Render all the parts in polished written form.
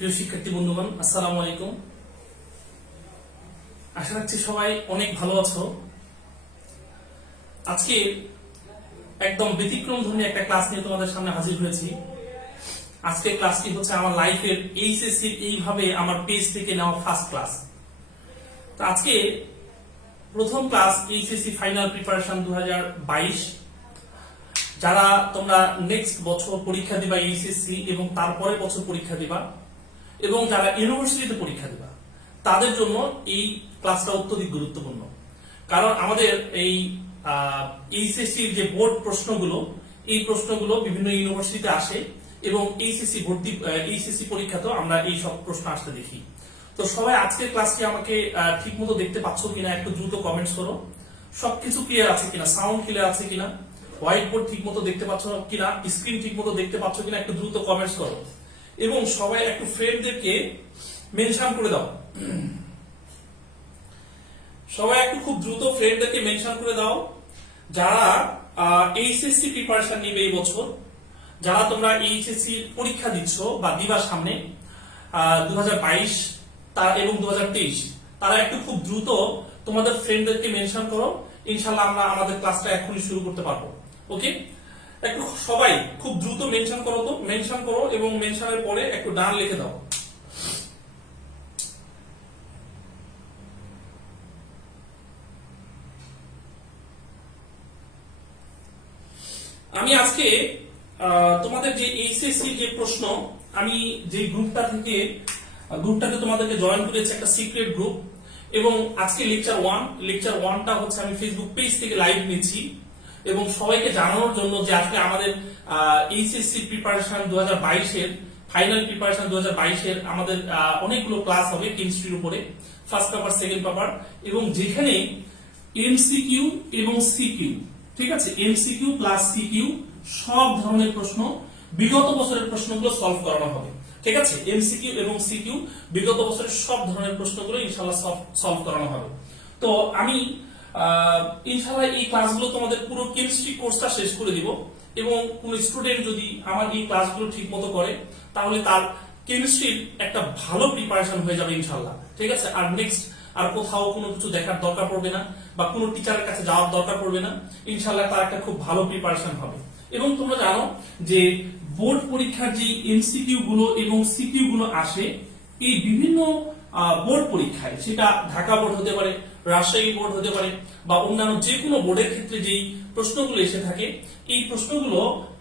প্রিয় শিক্ষার্থী বন্ধুগণ, আসসালামু আলাইকুম। আশা রাখছি সবাই অনেক ভালো আছো। আজকে একদম ব্যতিক্রম ধর্মী একটা ক্লাস নিয়ে তোমাদের সামনে হাজির হয়েছি। আজকের ক্লাসটি হচ্ছে আমার লাইফের এইচএসসি এইভাবে আমার পেজ থেকে নেওয়া ফার্স্ট ক্লাস। তো আজকে প্রথম ক্লাস এইচএসসি ফাইনাল প্রিপারেশন 2022। যারা তোমরা নেক্সট বছর পরীক্ষা দিবা এইচএসসি এবং তারপরে বছর পরীক্ষা দিবা এবং যারা ইউনিভার্সিটিতে পরীক্ষা দিবা তাদের জন্য এই ক্লাসটা অত্যধিক গুরুত্বপূর্ণ। কারণ আমাদের এই এইচএসসির যে বোর্ড প্রশ্নগুলো, এই প্রশ্নগুলো বিভিন্ন ইউনিভার্সিটিতে আসে এবং এইচএসসি পরীক্ষাতেও আমরা এই সব প্রশ্ন আসতে দেখি। তো সবাই আজকের ক্লাসটি আমাকে ঠিক মতো দেখতে পাচ্ছ কিনা একটু দ্রুত কমেন্টস করো। সবকিছু ক্লিয়ার আছে কিনা, সাউন্ড ক্লিয়ার আছে কিনা, হোয়াইট বোর্ড ঠিক মতো দেখতে পাচ্ছ কিনা, স্ক্রিন ঠিক মতো দেখতে পাচ্ছ কিনা একটু দ্রুত কমেন্টস করো। এবং সবাই একটু ফ্রেন্ডদেরকে মেনশন করে দাও। সবাই একটু খুব দ্রুত ফ্রেন্ডদেরকে মেনশন করে দাও যারা এইচএসসি প্রিপারেশন নিবে এই বছর, যারা তোমরা এইচএসসি পরীক্ষা দিচ্ছ বা দিবার সামনে 2022 এবং 2023, তারা একটু খুব দ্রুত তোমাদের ফ্রেন্ডদেরকে মেনশন করো। ইনশাআল্লাহ আমরা আমাদের ক্লাসটা এখনই শুরু করতে পারবো। ওকে, একটু সবাই খুব দ্রুত মেনশন করো। তো মেনশন করো এবং মেনশনের পরে একটু ডান লিখে দাও। আমি আজকে তোমাদের যে এইচএসসি যে প্রশ্ন, আমি যে গ্রুপটাতে তোমাদেরকে জয়েন করেছি, একটা সিক্রেট গ্রুপ, এবং আজকে লেকচার ওয়ানটা হচ্ছে আমি ফেসবুক পেজ থেকে লাইভ নিচ্ছি এবং সবাইকে জানানোর জন্য যে আজকে আমাদের এইচএসসি প্রিপারেশন 2022-এর ফাইনাল প্রিপারেশন 2022-এর আমাদের অনেকগুলো ক্লাস হবে কেমিস্ট্রির উপরে, ফার্স্ট পেপার, সেকেন্ড পেপার, এবং যেখানে এমসিকিউ এবং সিকিউ, ঠিক আছে, এমসিকিউ প্লাস সিকিউ সব ধরনের প্রশ্ন, বিগত বছরের প্রশ্নগুলো সলভ করানো হবে। ঠিক আছে, এমসিকিউ এবং সিকিউ বিগত বছরের সব ধরনের প্রশ্নগুলো ইনশাআল্লাহ সলভ করানো হবে। তো আমি ইনশাআল্লাহ এই ক্লাসগুলো তোমাদের পুরো কেমিস্ট্রি কোর্সটা শেষ করে দিব এবং কোন স্টুডেন্ট যদি আমার এই ক্লাসগুলো ঠিক মতো করে তাহলে তার কেমিস্ট্রির একটা ভালো প্রিপারেশন হয়ে যাবে ইনশাআল্লাহ। ঠিক আছে, আর নেক্সট আর কোথাও কোনো কিছু দেখার দরকার পড়বে না বা কোনো টিচারের কাছে যাওয়ার দরকার পড়বে না। ইনশাআল্লাহ তার একটা খুব ভালো প্রিপারেশন হবে। এবং তোমরা জানো যে বোর্ড পরীক্ষার যে এমসিকিউ গুলো এবং সিকিউ গুলো আসে এই বিভিন্ন বোর্ড পরীক্ষায়, সেটা ঢাকা বোর্ড হতে পারে, রাজশাহী বোর্ড হতে পারে, বা অন্যান্য যে কোনো বোর্ডের ক্ষেত্রে যেই প্রশ্নগুলো এসে থাকে, এই প্রশ্নগুলো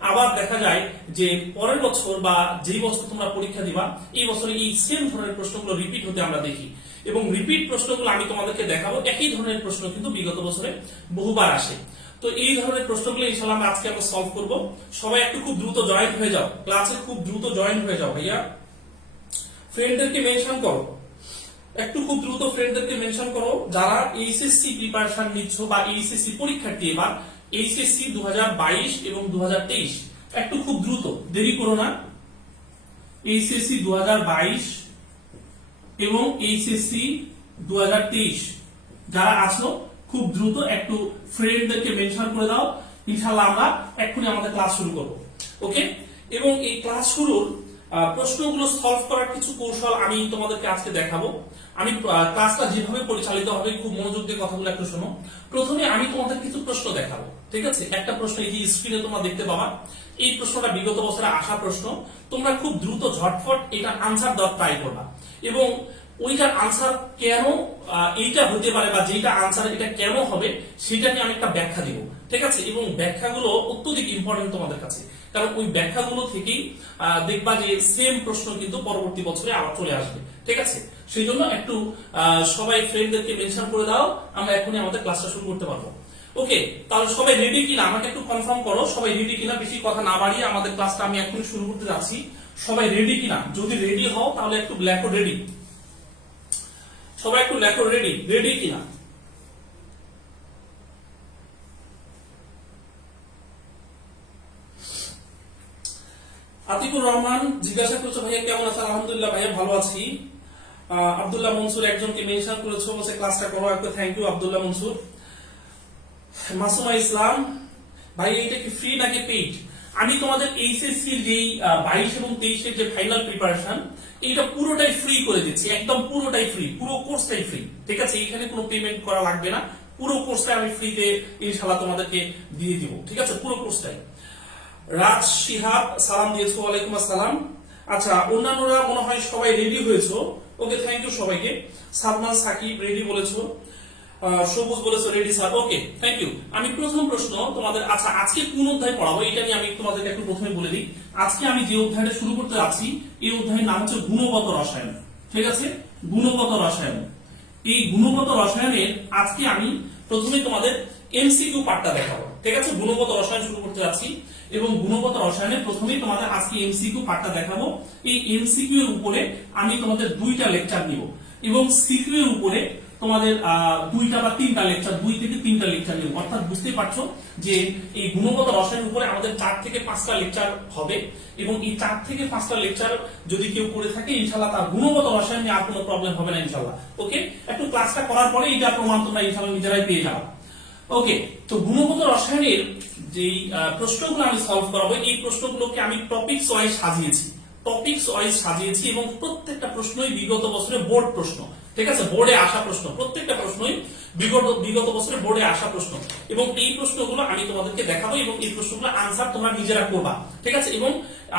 আবার দেখা যায় যে পরের বছর বা যেই বছর তোমরা পরীক্ষা দিবা এই বছরে এই সেম ধরনের প্রশ্নগুলো রিপিট হতে আমরা দেখি। এবং রিপিট প্রশ্নগুলো আমি তোমাদেরকে দেখাবো, একই ধরনের প্রশ্ন কিন্তু বিগত বছরে বহুবার আসে। তো এই ধরনের প্রশ্নগুলো ইনশাআল্লাহ আজকে আমরা সলভ করব। সবাই একটু খুব দ্রুত জয়েন হয়ে যাও, ক্লাসে খুব দ্রুত জয়েন হয়ে যাও ভাইয়া। ফ্রেন্ডদেরকে মেনশন করো, একটু খুব দ্রুত ফ্রেন্ডদেরকে মেনশন করো যারা এইচএসসি প্রিপারেশন নিচ্ছ বা এইচএসসি পরীক্ষার্থী এবার এইচএসসি 2022 এবং 2023। একটু খুব দ্রুত, দেরি করো না। এইচএসসি 2022 এবং এইচএসসি 2023 যারা আছো খুব দ্রুত একটু ফ্রেন্ডদেরকে মেনশন করে দাও। ইনশাআল্লাহ আমরা এক্ষুনি আমাদের ক্লাস শুরু করব। ওকে, এবং এই ক্লাস শুরুর প্রশ্নগুলো সলভ করার কিছু কৌশল আমি তোমাদেরকে আজকে দেখাবো। আমি ক্লাসটা যেভাবে পরিচালিত হবে খুব মনোযোগ দিয়ে কথাগুলো একটু শোনো। প্রথমে আমি তোমাদের কিছু প্রশ্ন দেখাবো। ঠিক আছে, একটা প্রশ্ন এই যে স্ক্রিনে তোমরা দেখতে পাবা, এই প্রশ্নটা বিগত বছরে আসা প্রশ্ন। তোমরা খুব দ্রুত ঝটফট এটা আনসার দেওয়ার ট্রাই করবা এবং ওইটার আনসার কেন এইটা হতে পারে বা যেটা আনসার এটা কেন হবে সেটাকে আমি একটা ব্যাখ্যা দিব। ঠিক আছে, এবং ব্যাখ্যাগুলো অত্যধিক ইম্পর্টেন্ট তোমাদের কাছে, কারণ ওই ব্যাখ্যাগুলো থেকেই দেখবা যে সেম প্রশ্ন কিন্তু পরবর্তী বছরে আবার চলে আসবে। ঠিক আছে, সেই জন্য একটু সবাই ফ্রেন্ডদেরকে মেনশন করে দাও, আমরা এখনই আমাদের ক্লাসটা শুরু করতে পারবো। ওকে, তাহলে সবাই রেডি কিনা আমাকে একটু কনফার্ম করো। সবাই রেডি কিনা? বেশি কথা না বাড়িয়ে আমাদের ক্লাসটা আমি এখনই শুরু করতে যাচ্ছি। সবাই রেডি কিনা? যদি রেডি হও তাহলে একটু লেখো রেডি। সবাই একটু লেখো রেডি, রেডি কিনা। আতিকুর রহমান জিজ্ঞাসা করছো ভাইয়া কেমন আছেন? আলহামদুলিল্লাহ ভাইয়া ভালো আছি। আব্দুল্লাহ মনসুর একজনকে মেনশন করেছো, বলছে ক্লাসটা করো। একটু থ্যাংক ইউ আব্দুল্লাহ মনসুর। মাসুমা ইসলাম ভাই, এটা কি ফ্রি নাকি পেইড? আমি তোমাদের এইচএসসি এর যেই 22 এবং 23 এর যে ফাইনাল প্রিপারেশন এইটা পুরোটাই ফ্রি করে দিচ্ছি, একদম পুরোটাই ফ্রি, পুরো কোর্সটাই ফ্রি, ঠিক আছে? এখানে কোনো পেমেন্ট করা লাগবে না, পুরো কোর্সটা আমি ফ্রিতে ইনশাআল্লাহ তোমাদেরকে দিয়ে দিব, ঠিক আছে? পুরো কোর্সটাই। রাজ শিহাব সালাম দিয়েছো, ওয়ালাইকুম আসসালাম। আচ্ছা, অন্যান্যরা মনে হয় সবাই রেডি হয়েছো, ওকে, থ্যাংক ইউ সবাইকে। সালমান সাকিব রেডি বলেছো, সবুজ বলেছো ready sir, okay, thank you. আমি প্রথম প্রশ্ন তোমাদের, আচ্ছা আজকে কোন অধ্যায় পড়াবো এটা নিয়ে আমি তোমাদেরকে একটু প্রথমে বলে দিই। আজকে আমি যে অধ্যায়টা শুরু করতে যাচ্ছি এই অধ্যায়ের নাম হচ্ছে গুণগত রসায়ন, ঠিক আছে? গুণগত রসায়ন। এই গুণগত রসায়নের আজকে আমি প্রথমে তোমাদের এমসিকিউ পার্টটা দেখাবো, ঠিক আছে? গুণগত রসায়ন শুরু করতে যাচ্ছি এবং গুণগত রসায়নের প্রথমেই তোমাদের আজকে এমসিকিউ পার্টটা দেখাবো। এই এমসিকিউ এর উপরে আমি তোমাদের 2টা লেকচার নিব এবং সিকিউ এর উপরে তোমাদের 2টা বা 3টা লেকচার, 2 থেকে 3টা লেকচার নিব। অর্থাৎ বুঝতে পারছো যে এই গুণগত রসায়নের উপরে আমাদের 4 থেকে 5টা লেকচার হবে এবং এই 4 থেকে 5টা লেকচার যদি কেউ করে থাকে ইনশাআল্লাহ তার গুণগত রসায়ন নিয়ে আর কোনো প্রবলেম হবে না ইনশাআল্লাহ, ওকে? একটু ক্লাসটা করার পরে এটা প্রমাণ তোমরা ইনশাআল্লাহ নিজেরাই পেয়ে যাবে, ওকে? তো গুণগত রসায়নের যেই প্রশ্নগুলো আমি সলভ করাবো এই প্রশ্নগুলোকে আমি টপিকস ওয়াইজ সাজিয়েছি এবং প্রত্যেকটা প্রশ্নই বিগত বছরের বোর্ড প্রশ্ন, ঠিক আছে? বোর্ডে আসা প্রশ্ন, প্রত্যেকটা প্রশ্নই বিগত বছরের বোর্ডে আসা প্রশ্ন এবং এই প্রশ্নগুলো আমি তোমাদেরকে দেখাবো এবং এই প্রশ্নগুলো আনসার তোমরা নিজেরা করবা, ঠিক আছে? এবং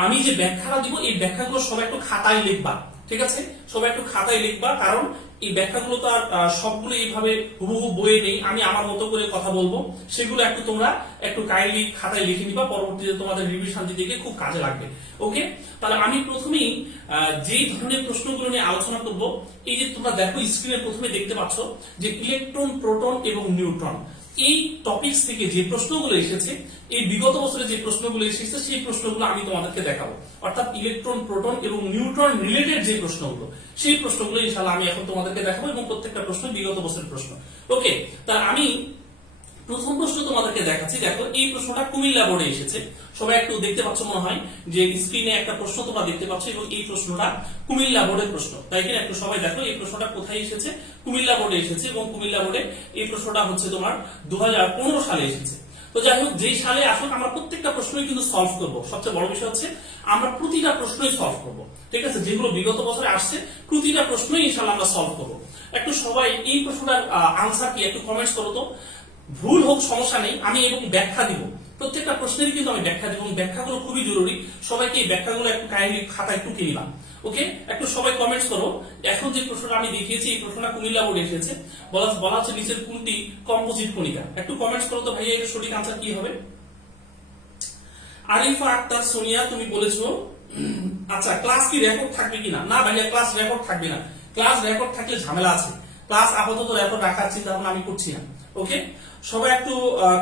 আমি যে ব্যাখ্যাটা দিব এই ব্যাখ্যাগুলো সবাই একটু খাতায় লিখবা, ঠিক আছে? সবাই একটু খাতায় লিখবা, কারণ এই ব্যাখ্যাগুলো তো আর সবগুলো এইভাবে হুবহু বইয়ে নেই, আমি আমার মতো করে কথা বলবো, সেগুলো একটু তোমরা একটু কাইন্ডলি খাতায় লিখে নিবা, পরবর্তীতে তোমাদের রিভিশন দিতে গিয়ে খুব কাজে লাগবে, ওকে? তাহলে আমি প্রথমেই যেই ধরনের প্রশ্নগুলো নিয়ে আলোচনা করব, এই যে তোমরা দেখো স্ক্রিনে প্রথমে দেখতে পাচ্ছ যে ইলেকট্রন, প্রোটন এবং নিউট্রন, এই টপিকস থেকে যে প্রশ্নগুলো এসেছে, এই বিগত বছরে যে প্রশ্নগুলো এসেছে সেই প্রশ্নগুলো আমি তোমাদেরকে দেখাবো। অর্থাৎ ইলেকট্রন, প্রোটন এবং নিউট্রন রিলেটেড যে প্রশ্নগুলো সেই প্রশ্নগুলো ইনশাআল্লাহ আমি এখন তোমাদেরকে দেখাবো এবং প্রত্যেকটা প্রশ্ন বিগত বছরের প্রশ্ন, ওকে? তাহলে আমি প্রথম প্রশ্ন তোমাদেরকে দেখাচ্ছি। দেখো এই প্রশ্নটা কুমিল্লা বোর্ডে এসেছে, সবাই একটু দেখতে পাচ্ছ মনে হয় যে স্ক্রিনে একটা প্রশ্ন তোমরা দেখতে পাচ্ছ এবং এই প্রশ্নটা কুমিল্লা বোর্ডের প্রশ্ন, তাই কিনা? একটু সবাই দেখো এই প্রশ্নটা কোথায় এসেছে, কুমিল্লা বোর্ডে এসেছে এবং কুমিল্লা বোর্ডে এই প্রশ্নটা হচ্ছে তোমার 2015 সালে এসেছে। তো যাই হোক, যেই সালে আসুক আমরা প্রত্যেকটা প্রশ্নই কিন্তু সলভ করব। সবচেয়ে বড় বিষয় হচ্ছে আমরা প্রতিটা প্রশ্নই সলভ করব, ঠিক আছে? যেগুলো বিগত বছরে আসছে প্রতিটা প্রশ্নই ইনশাআল্লাহ আমরা সলভ করব। একটু সবাই এই প্রশ্নটার আনসার কি একটু কমেন্টস করো তো, ভুল হোক সমস্যা নেই, আমি এবং ব্যাখ্যা দিব, প্রত্যেকটা প্রশ্নেরই কিন্তু আমি ব্যাখ্যা দিব এবং ব্যাখ্যাগুলো খুবই জরুরি। সবাইকে এই ব্যাখ্যাগুলো একটু কাইন্ডলি খাতায় টুকে নিবা, ওকে? একটু সবাই কমেন্টস করো। এখন যে প্রশ্নটা আমি দেখিয়েছি এই প্রশ্নটা কুমিল্লা বোর্ডে এসেছে, বলা হচ্ছে নিচের কোনটি কম্পোজিট কণিকা? একটু কমেন্টস করো তো ভাইয়া, এর সঠিক আনসার কি হবে? আরিফা আক্তার সোনিয়া তুমি বলেছো আচ্ছা ক্লাস কি রেকর্ড থাকবে কিনা? না ভাইয়া, ক্লাস রেকর্ড থাকবে না। ক্লাস রেকর্ড থাকলে ঝামেলা আছে, ক্লাস আপাতত রেকর্ড রাখার চিন্তা ভাবনা আমি করছি না, ওকে? সবাই একটু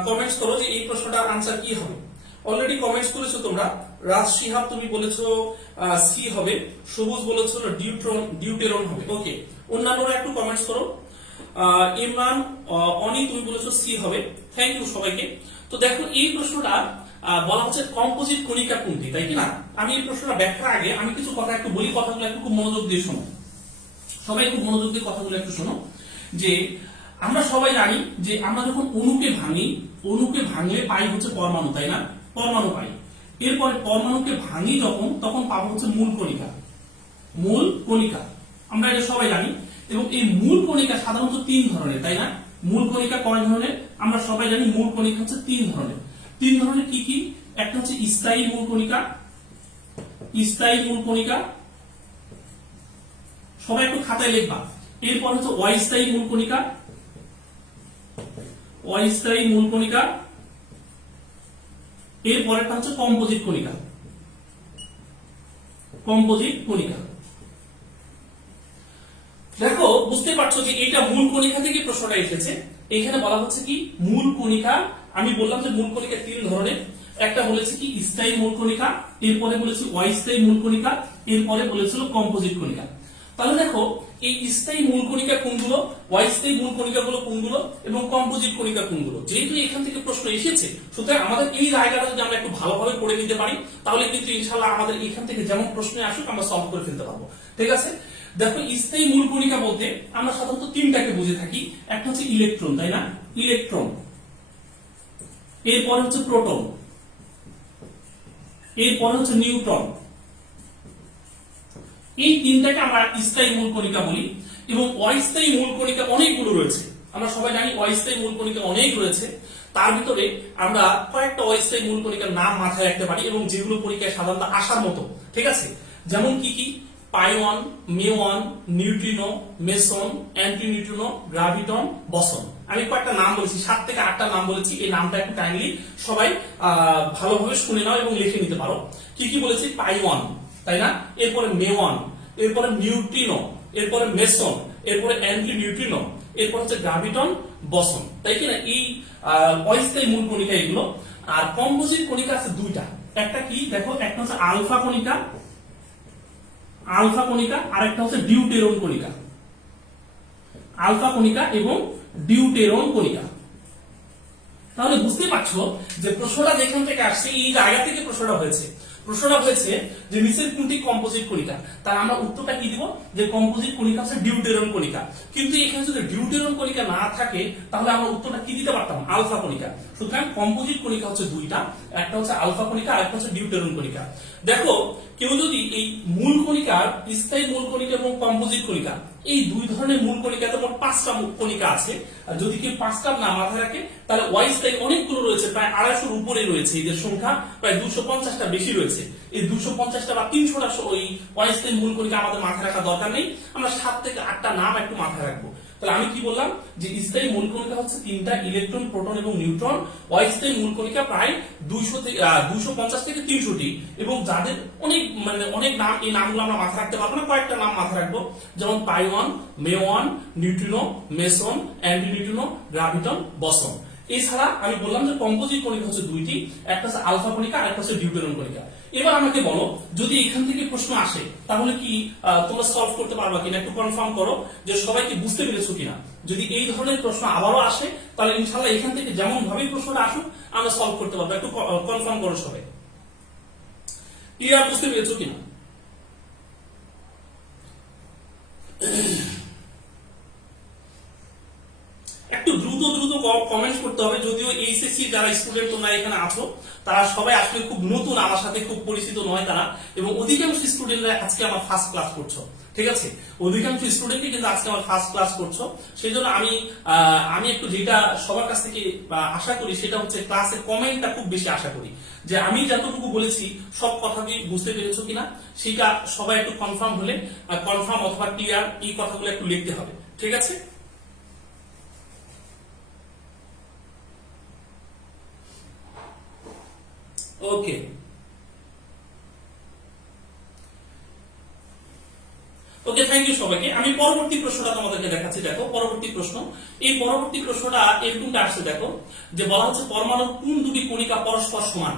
কমেন্টস করো যে এই প্রশ্নটার আনসার কি হবে। অলরেডি কমেন্টস করেছো তোমরা। রাজ শিহাব তুমি বলেছো সি হবে, সবুজ বলেছো ডিউটেরন হবে, ওকে? অন্যান্যরা একটু কমেন্টস করো। ইমরান অনি তুমি বলেছো সি হবে, থ্যাংক ইউ সবাইকে। তো দেখো এই প্রশ্নটা বলা হচ্ছে কম্পোজিট কণিকা কোনটি, তাই কি না? আমি এই প্রশ্নটা ব্যাখ্যার আগে আমি কিছু কথা একটু বলি, কথাগুলো একটু খুব মনোযোগ দিয়ে শোনো, সবাই খুব মনোযোগ দিয়ে কথাগুলো একটু শোনো। যে আমরা সবাই জানি যে আমরা যখন অণুকে ভাঙলে পাই হচ্ছে পরমাণু, তাই না? পরমাণু পাই। এরপরে পরমাণুকে ভাঙি যখন, তখন পাবো হচ্ছে মূল কণিকা, আমরা এটা সবাই জানি। এবং এই মূল কণিকা সাধারণত 3 ধরনের, তাই না? মূল কণিকা কয় ধরনের? আমরা সবাই জানি মূল কণিকা হচ্ছে 3 ধরনের। 3 ধরনের কি কি? একটা হচ্ছে স্থায়ী মূল কণিকা, সবাই একটু খাতায় লিখবা। এরপর হচ্ছে অস্থায়ী মূল কণিকা, এরপরেরটা হচ্ছে কম্পোজিট কণিকা। দেখো বুঝতে পারছো যে এটা মূল কণিকা থেকে প্রশ্নটা এসেছে। এখানে বলা হচ্ছে কি মূল কণিকা, আমি বললাম যে মূল কণিকা 3 ধরনের। একটা বলেছে কি স্থায়ী মূল কণিকা, এরপরে বলেছি অস্থায়ী মূল কণিকা, এরপরে বলেছিল কম্পোজিট কণিকা। তাহলে দেখো এই স্থায়ী মূল কণিকা কোনগুলো, অস্থায়ী মূল কণিকাগুলো কোনগুলো এবং কম্পোজিট কণিকা কোনগুলো, যেহেতু এখান থেকে প্রশ্ন এসেছে সুতরাং আমাদের এই জায়গাটা যদি আমরা একটু ভালোভাবে পড়ে নিতে পারি তাহলে কিন্তু ইনশাআল্লাহ আমাদের এখান থেকে যেমন প্রশ্ন আসুক আমরা সলভ করে ফেলতে পারবো, ঠিক আছে? দেখো স্থায়ী মূল কণিকা বলতে আমরা সাধারণত 3টাকে বুঝে থাকি। একটা হচ্ছে ইলেকট্রন, তাই না? ইলেকট্রন, এরপর হচ্ছে প্রোটন, এরপরে হচ্ছে নিউট্রন। এই তিনটাকে আমরা স্থায়ী মূল কণিকা বলি এবং অস্থায়ী মূল কণিকা অনেকগুলো রয়েছে। আমরা সবাই জানি অস্থায়ী মূল কণিকা অনেক রয়েছে, তার ভিতরে আমরা কয়েকটা অস্থায়ী মূল কণিকার নাম মাথায় রাখতে পারি এবং যেগুলো পরীক্ষায় সাধারণত আসার মতো, ঠিক আছে? যেমন কি কি? পাইওয়ান, মিওয়ান, নিউট্রিনো, মেসন, অ্যান্টিনিউট্রিনো, গ্রাভিটন, বসন। আমি কয়েকটা নাম বলেছি, 7 থেকে 8টা নাম বলেছি। এই নামটা একটু কাইন্ডলি সবাই ভালোভাবে শুনে নাও এবং লিখে নিতে পারো। কি কি বলেছি? পাইওয়ান, তাই না? এরপরে মেওয়ান, এরপরে নিউট্রিনো, এরপরে মেসন, এরপরে অ্যান্টিনিউট্রিনো, এরপর হচ্ছে গ্রাভিটন, বসন, তাই কিনা? এই অস্থায়ী মূল কণিকা এগুলো। আর কম্পোজিট কণিকা আছে দুইটা। একটা কি দেখো, একটা হচ্ছে আলফা কণিকা, আলফা কণিকা, আর একটা হচ্ছে ডিউটেরন কণিকা। আলফা কণিকা এবং ডিউটেরন কণিকা। তাহলে বুঝতে পারছো যে প্রশ্নটা যেখান থেকে আসছে, এই জায়গা থেকে প্রশ্নটা হয়েছে। প্রশ্নটা হয়েছে যে নিচের কোনটি কম্পোজিট কণিকা, তার আমরা উত্তরটা কি দিব? যে কম্পোজিট কণিকা হচ্ছে ডিউটেরন কণিকা। কিন্তু এখানে যদি ডিউটেরন কণিকা না থাকে তাহলে আমরা উত্তরটা কি দিতে পারতাম? আলফা কণিকা। সুতরাং কম্পোজিট কণিকা হচ্ছে দুইটা, একটা হচ্ছে আলফা কণিকা আর একটা হচ্ছে ডিউটেরন কণিকা। দেখো, কেউ যদি এই মূল কণিকার স্থায়ী মূল কণিকা এবং কম্পোজিট কণিকা, এই দুই ধরনের মূল কণিকাতে মোট 5টা কণিকা আছে, আর যদি কেউ 5টা না মাথায় রাখে তাহলে অস্থায়ী অনেকগুলো রয়েছে, প্রায় 250-র উপরে রয়েছে। এদের সংখ্যা প্রায় 250টা বেশি রয়েছে। এই 250টা বা 300টা ওই অস্থায়ী মূল কণিকা আমাদের মাথায় রাখা দরকার নেই। আমরা 7 থেকে 8টা নাম একটু মাথায় রাখবো। তাহলে আমি কি বললাম? যে স্থায়ী মূল কণিকা হচ্ছে 3টা, ইলেকট্রন, প্রোটন এবং নিউট্রন। অস্থায়ী মূল কণিকা প্রায় 250 থেকে 300টি, এবং যাদের অনেক নাম, এই নামগুলো আমরা মাথায় রাখতে পারবো না, কয়েকটা নাম মাথায় রাখবো। যেমন পাইওয়ান, মেওয়ান, নিউট্রিনো, মেসন, অ্যান্টিনিউট্রিনো, গ্রাভিটন, বসন। এছাড়া আমি বললাম যে কম্পোজিট কণিকা হচ্ছে দুইটি, একটা হচ্ছে আলফা কণিকা আর একটা হচ্ছে ডিউটেরন কণিকা। এবার আমাকে বলো, যদি এখান থেকে প্রশ্ন আসে তাহলে কি তোমরা সলভ করতে পারবা কিনা? একটু কনফার্ম করো যে সবাই কি বুঝতে পেরেছো কিনা। যদি এই ধরনের প্রশ্ন আবারও আসে তাহলে ইনশাআল্লাহ এখান থেকে যেমন ভাবেই প্রশ্নটা আসুক আমরা সলভ করতে পারবো। একটু কনফার্ম করো সবাই। ক্লিয়ার? বুঝতে পেরেছো কিনা? একটু দ্রুত দ্রুত কমেন্ট করতে হবে। যদিও এইচএসসি যারা স্টুডেন্ট তোমরা এখানে আছো তারা সবাই আসলে খুব নতুন, আমার সাথে খুব পরিচিত নয় তারা, এবং অধিকাংশ স্টুডেন্টরা আজকে আমার ফার্স্ট ক্লাস করছো, ঠিক আছে? অধিকাংশ স্টুডেন্টই কিন্তু আজকে আমার ফার্স্ট ক্লাস করছো। সেই জন্য আমি একটু যেটা সবার কাছ থেকে আশা করি সেটা হচ্ছে ক্লাসের কমেন্টটা খুব বেশি আশা করি, যে আমি যতটুকু বলেছি সব কথা কি বুঝতে পেরেছো কিনা সেটা সবাই একটু কনফার্ম হলে, কনফার্ম অথবা ক্লিয়ার এই কথাগুলো একটু লিখতে হবে, ঠিক আছে? ওকে, ওকে, থ্যাংক ইউ সবাইকে। আমি পরবর্তী প্রশ্নটা তোমাদেরকে দেখাচ্ছি। দেখো পরবর্তী প্রশ্ন, এই পরবর্তী প্রশ্নটা এরকমটা আসছে। দেখো, যে বলা হচ্ছে পরমাণুর কোন দুটি কণিকা পরস্পর সমান।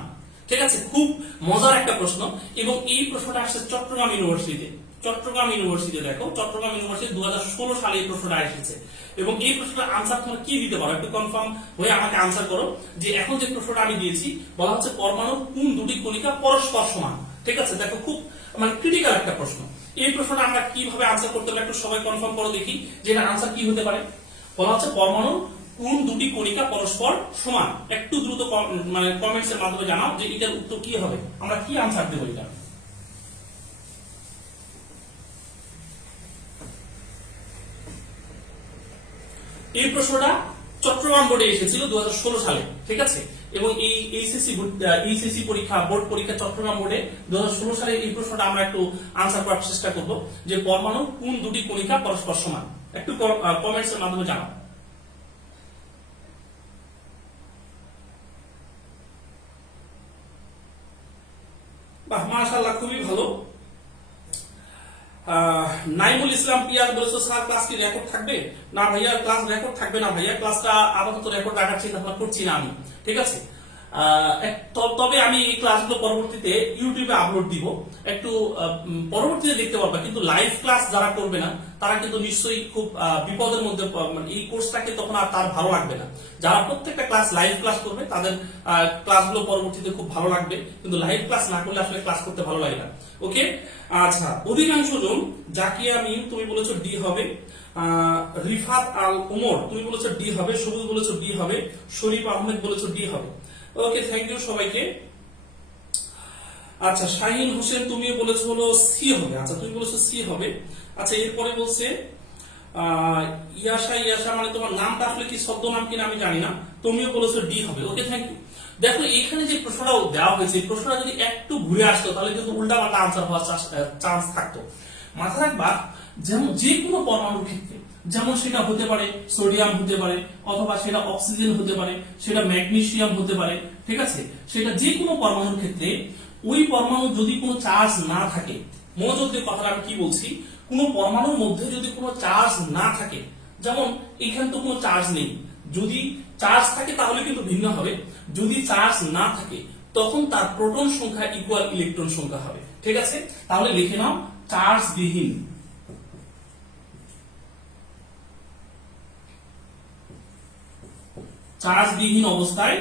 ঠিক আছে, খুব মজার একটা প্রশ্ন, এবং এই প্রশ্নটা আসছে চট্টগ্রাম ইউনিভার্সিটিতে। চট্টগ্রাম ইউনিভার্সিটি, দেখো চট্টগ্রাম ইউনিভার্সিটি 2016 সালে এই প্রশ্নটা এসেছে, এবং এই প্রশ্নটার আনসার তোমরা কি দিতে পারো? একটু কনফার্ম হয়ে আমাকে আনসার করো। যে এখন যে প্রশ্নটা আমি দিয়েছি, বলা হচ্ছে পরমাণুর কোন দুটি কণিকা পরস্পর সমান। ঠিক আছে, দেখো খুব ক্রিটিক্যাল একটা প্রশ্ন। এই প্রশ্নটা আমরা কিভাবে আনসার করতে পারি একটু সবাই কনফার্ম করো দেখি, যে এটা আনসার কি হতে পারে। বলা হচ্ছে পরমাণুর কোন দুটি কণিকা পরস্পর সমান। একটু দ্রুত কমেন্টস এর মাধ্যমে জানাও যে এটার উত্তর কি হবে, আমরা কি আনসার দেবো এটা। এই প্রশ্নটা চট্টগ্রাম বোর্ডে এসেছিল 2016 সালে, ঠিক আছে, এবং এই এইচএসসি পরীক্ষা, বোর্ড পরীক্ষা চট্টগ্রাম বোর্ডে 2016 সালে এই প্রশ্নটা আমরা একটু আনসার করার চেষ্টা করব, যে পরমাণু কোন দুটি কণিকা পরস্পর সমান। একটু কমেন্টস এর মাধ্যমে জানাও। বাহ, মাশাআল্লাহ, খুবই ভালো। নাইমুল ইসলাম পিয়াজ বলেছো স্যার ক্লাস কি রেকর্ড থাকবে? না ভাইয়া, ক্লাস রেকর্ড থাকবে না ভাইয়া, ক্লাসটা আপাতত রেকর্ড রাখার চিন্তা ভাবনা করছি না আমি, ঠিক আছে? তবে আমি এই ক্লাসগুলো পরবর্তীতে ইউটিউবে আপলোড দিব, একটু পরবর্তীতে দেখতে পারবা। কিন্তু লাইভ ক্লাস যারা করবে না তারা কিন্তু নিশ্চয়ই খুব বিপদের মধ্যে, এই কোর্সটাকে তখন আর তার ভালো লাগবে না। যারা প্রত্যেকটা ক্লাস লাইভ ক্লাস করবে তাদের ক্লাসগুলো পরবর্তীতে খুব ভালো লাগবে, কিন্তু লাইভ ক্লাস না করলে আসলে ক্লাস করতে ভালো লাগে না। ওকে, আচ্ছা, অধিকাংশ জন, জাকিয়া মিম তুমি বলেছো ডি হবে, রিফাত আল ওমর তুমি বলেছো ডি হবে, সবুজ বলেছো ডি হবে, শরীফ আহমেদ বলেছো ডি হবে। ওকে, থ্যাংক ইউ সবাইকে। আচ্ছা শাহিন হোসেন তুমিও বলেছো হলো সি হবে। আচ্ছা তুমি বলেছো সি হবে। আচ্ছা এরপরে বলছে ইয়াশা, ইয়াশা মানে তোমার নামটা আসলে কি শব্দ নাম কিনা আমি জানি না, তুমিও বলেছো ডি হবে। Okay thank you. দেখো এখানে যে প্রশ্নটা দেওয়া হয়েছে, এই প্রশ্নটা যদি একটু ঘুরে আসতো তাহলে কিন্তু উল্টা পাল্টা আনসার হওয়ার চান্স থাকতো। মাথা রাখবা যেমন যে কোনো পরমাণুর ক্ষেত্রে, যেমন সেটা হতে পারে সোডিয়াম হতে পারে, অথবা সেটা অক্সিজেন হতে পারে, সেটা ম্যাগনেসিয়াম হতে পারে, ঠিক আছে, সেটা যে কোনো পরমাণুর ক্ষেত্রে ওই পরমাণু যদি কোনো চার্জ না থাকে, মনোযোগ দিয়ে কথাটা আমি কি বলছি, কোনো পরমাণুর মধ্যে যদি কোনো চার্জ না থাকে, যেমন এখানে তো কোনো চার্জ নেই, যদি চার্জ থাকে তাহলে কিন্তু ভিন্ন হবে, যদি চার্জ না থাকে তখন তার প্রোটন সংখ্যা ইকুয়াল ইলেকট্রন সংখ্যা হবে। ঠিক আছে, তাহলে লিখে নাও চার্জ বিহীন, চার্জ বিহীন অবস্থায়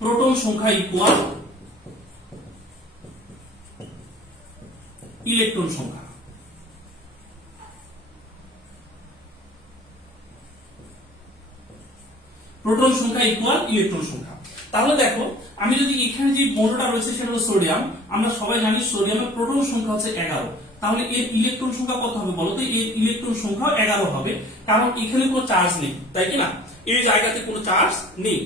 প্রোটন সংখ্যা ইকুয়াল ইলেকট্রন সংখ্যা। প্রোটন সংখ্যা ইকুয়াল ইলেকট্রন সংখ্যা। তাহলে দেখো আমি যদি এখানে যে মৌলটা রয়েছে সেটা হলো সোডিয়াম, আমরা সবাই জানি সোডিয়ামের প্রোটন সংখ্যা হচ্ছে 11, তাহলে এর ইলেকট্রন সংখ্যা কত হবে বলো তো? এর ইলেকট্রন সংখ্যা 11 হবে, কারণ এখানে কোনো চার্জ নেই, তাই কি না, এই জায়গাতে কোনো চার্জ নেই।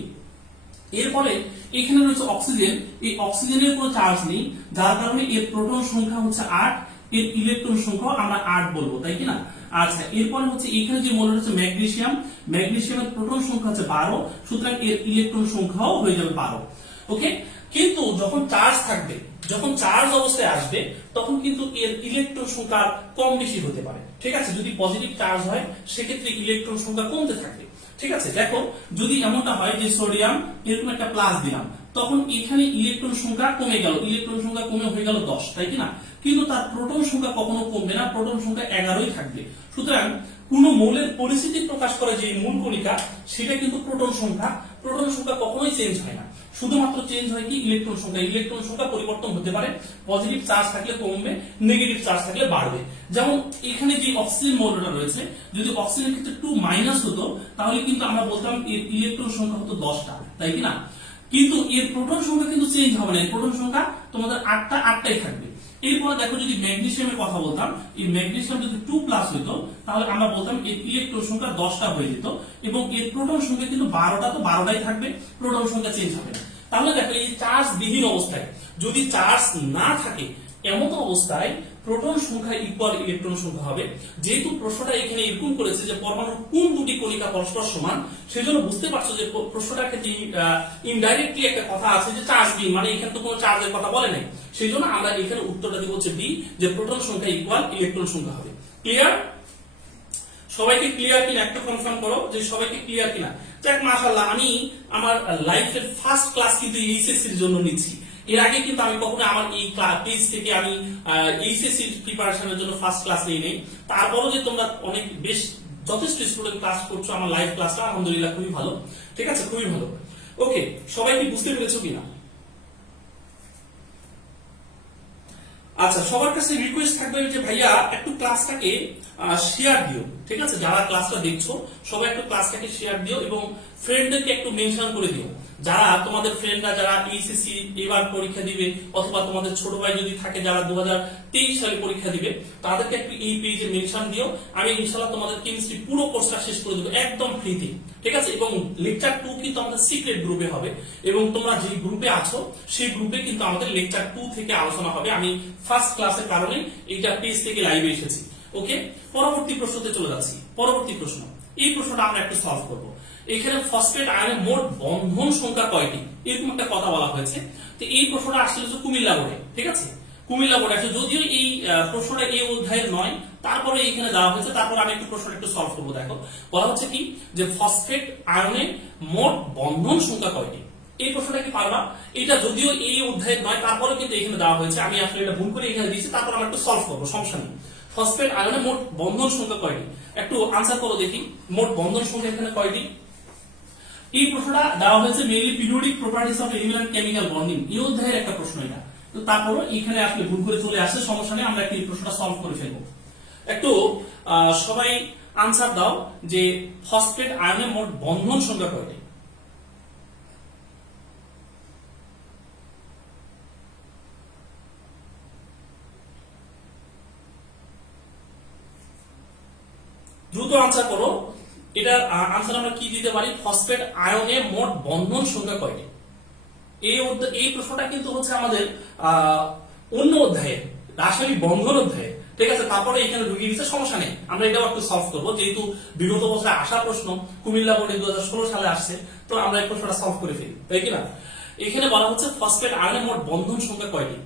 এরপরে এখানে রয়েছে অক্সিজেন, এই অক্সিজেনের কোনো চার্জ নেই, যার কারণে এর প্রোটন সংখ্যা হচ্ছে 8, এর ইলেকট্রন সংখ্যা আমরা 8 বলবো, তাই কি না। আচ্ছা এরপরে হচ্ছে এখানে যে মৌলটা হচ্ছে ম্যাগনেসিয়াম, ম্যাগনেসিয়ামের প্রোটন সংখ্যা হচ্ছে 12, সুতরাং এর ইলেকট্রন সংখ্যাও হয়ে যাবে 12। ওকে, কিন্তু যখন চার্জ থাকবে, যখন চার্জ অবস্থায় আসবে তখন কিন্তু এর ইলেকট্রন সংখ্যা কম বেশি হতে পারে। ঠিক আছে, যদি পজিটিভ চার্জ হয় সেক্ষেত্রে ইলেকট্রন সংখ্যা কমতে থাকবে। ঠিক আছে, দেখো যদি এমনটা হয় যে সোডিয়াম এরকম একটা প্লাস দিলাম, তখন এখানে ইলেকট্রন সংখ্যা কমে গেল, ইলেকট্রন সংখ্যা কমে হয়ে গেল 10, তাই কি না, কিন্তু তার প্রোটন সংখ্যা কখনো কমবে না, প্রোটন সংখ্যা 11ই থাকবে। সুতরাং কোন মৌলের পরিস্থিতি প্রকাশ করে যে মূল কণিকা, সেটা কিন্তু প্রোটন সংখ্যা, প্রোটন সংখ্যা কখনোই চেঞ্জ হয় না, শুধুমাত্র চেঞ্জ হয় কি ইলেকট্রন সংখ্যা। ইলেকট্রন সংখ্যা পরিবর্তন হতে পারে, পজিটিভ চার্জ থাকলে কমবে, নেগেটিভ চার্জ থাকলে বাড়বে। যেমন এখানে যে অক্সিজেন মৌলটা রয়েছে, যদি অক্সিজেনের ক্ষেত্রে 2 মাইনাস হতো তাহলে কিন্তু আমরা বলতাম এর ইলেকট্রন সংখ্যা হতো 10টা, তাই কি না, কিন্তু এর প্রোটন সংখ্যা কিন্তু চেঞ্জ হবে না, এর প্রোটন সংখ্যা তোমাদের 8টাই থাকবে। এরপরে দেখো যদি ম্যাগনেসিয়ামের কথা বলতাম, এই ম্যাগনেসিয়াম যদি 2 প্লাস হতো তাহলে আমরা বলতাম এর ইলেকট্রন সংখ্যা 10টা হয়ে যেত, এবং এর প্রোটন সংখ্যা কিন্তু 12টা, তো 12টাই থাকবে, প্রোটন সংখ্যা চেঞ্জ হবে না। তাহলে দেখো এই চার্জ বিহীন অবস্থায়, যদি চার্জ না থাকে এমন অবস্থায় প্রোটন সংখ্যা ইকুয়াল ইলেকট্রন সংখ্যা হবে। যেহেতু প্রশ্নটা এখানে এরকম করেছে যে পরমাণুর কোন দুটি কণিকা পরস্পর সমান, সেজন্য বুঝতে পারছো যে প্রশ্নটার ক্ষেত্রে ইনডাইরেক্টলি একটা কথা আছে যে চার্জ বিহীন, মানে এখানে তো কোনো চার্জের কথা বলে নাই, সেজন্য আমরা এখানে উত্তরটা দিব হচ্ছে বি, যে প্রোটন সংখ্যা ইকুয়াল ইলেকট্রন সংখ্যা হবে। ক্লিয়ার? সবাইকে ক্লিয়ার কিনা একটু কনফার্ম করো যে সবাইকে ক্লিয়ার কিনা। যাক মাশাআল্লাহ, আমি আমার লাইফের ফার্স্ট ক্লাস কিন্তু এইচএসসি এর জন্য নিচ্ছি। এর আগে কিন্তু আমি কখনো আমার এই পেজ থেকে আমি এইচএসসি প্রিপারেশনের জন্য ফার্স্ট ক্লাস নিয়ে নেই। তারপরও যে তোমরা অনেক বেশ যথেষ্ট স্টুডেন্ট ক্লাস করছো, আমার লাইভ ক্লাসটা আলহামদুলিল্লাহ খুবই ভালো। ঠিক আছে, খুবই ভালো। ওকে, সবাই কি বুঝতে পেরেছো কিনা? আচ্ছা, সবার কাছে রিকোয়েস্ট থাকবে যে ভাইয়া একটু ক্লাসটাকে শেয়ার দিও। ঠিক আছে, যারা ক্লাসটা দেখছো সবাই একটু ক্লাসটাকে শেয়ার দিও এবং ফ্রেন্ডদেরকে একটু মেনশন করে দিও। যারা তোমাদের ফ্রেন্ডরা যারা এইচএসসি এবার পরীক্ষা দিবে, অথবা তোমাদের ছোট ভাই যদি থাকে যারা 2023 সালে পরীক্ষা দিবে, তাদেরকে একটু এই পেজে মেনশন দিও। আমি ইনশাআল্লাহ তোমাদের কেমিস্ট্রি পুরো কোর্সটা শেষ করে দেবো একদম ফ্রিতে। ঠিক আছে, এবং লেকচার 2 কিন্তু আমাদের সিক্রেট গ্রুপে হবে, এবং তোমরা যে গ্রুপে আছো সেই গ্রুপে কিন্তু আমাদের লেকচার 2 থেকে আলোচনা হবে। আমি ফার্স্ট ক্লাসের কারণে এইটা পেজ থেকে লাইভে এসেছি। ওকে, পরবর্তী প্রশ্নতে চলে যাচ্ছি। পরবর্তী প্রশ্ন, এই প্রশ্নটা আমরা একটু সলভ করব। এখানে ফসফেট আয়নের মোট বন্ধন সংখ্যা কয়টি, এরকম একটা কথা বলা হয়েছে। তো এই প্রশ্নটা আসলে কুমিল্লা বোর্ডে, ঠিক আছে, কুমিল্লা বোর্ডে আসলে, যদিও এই প্রশ্নটা এই অধ্যায়ের নয়, তারপরে এখানে দেওয়া হয়েছে। তারপরে আমি একটু প্রশ্নটা একটু সলভ করবো। দেখো বলা হচ্ছে কি যে ফসফেট আয়নের মোট বন্ধন সংখ্যা কয়টি, এই প্রশ্নটা কি পারবা? এটা যদিও এই অধ্যায়ের নয়, তারপরে কিন্তু এখানে দেওয়া হয়েছে। আমি আসলে এটা ভুল করে এখানে দিয়েছি, তারপর আমরা একটু সলভ করবো, সমস্যা নেই। ফসফেট আয়নে মোট বন্ধন সংখ্যা কয়টি, একটু আনসার করো দেখি। মোট বন্ধন সংখ্যা এখানে কয়টি? এই প্রশ্নটা দেওয়া হয়েছে mainly periodic properties of element chemical bonding, এই অধ্যায়ের একটা প্রশ্ন এটা। তো তারপরও এখানে আসলে ভুল করে চলে আসে, সমস্যা নেই, আমরা এই প্রশ্নটা সলভ করে ফেলবো। একটু সবাই আনসার দাও যে ফসফেট আয়নে মোট বন্ধন সংখ্যা কয়টি। দ্রুত আনসার করো। এটার আনসার আমরা কি দিতে পারি? ফসফেট আয়নে মোট বন্ধন সংখ্যা কয়টি? এই প্রশ্নটা কিন্তু হচ্ছে আমাদের অন্য অধ্যায়ে, রাসায়নিক বন্ধন অধ্যায়ে, ঠিক আছে। তারপরে এখানে ঢুকিয়ে দিচ্ছে, সমস্যা নেই, আমরা এটাও একটু সলভ করবো, যেহেতু বিগত বছরে আসা প্রশ্ন, কুমিল্লা বোর্ডে 2016 সালে আসছে, তো আমরা এই প্রশ্নটা সলভ করে ফেলি, তাই কিনা। এখানে বলা হচ্ছে ফসফেট আয়নে মোট বন্ধন সংখ্যা কয়টি?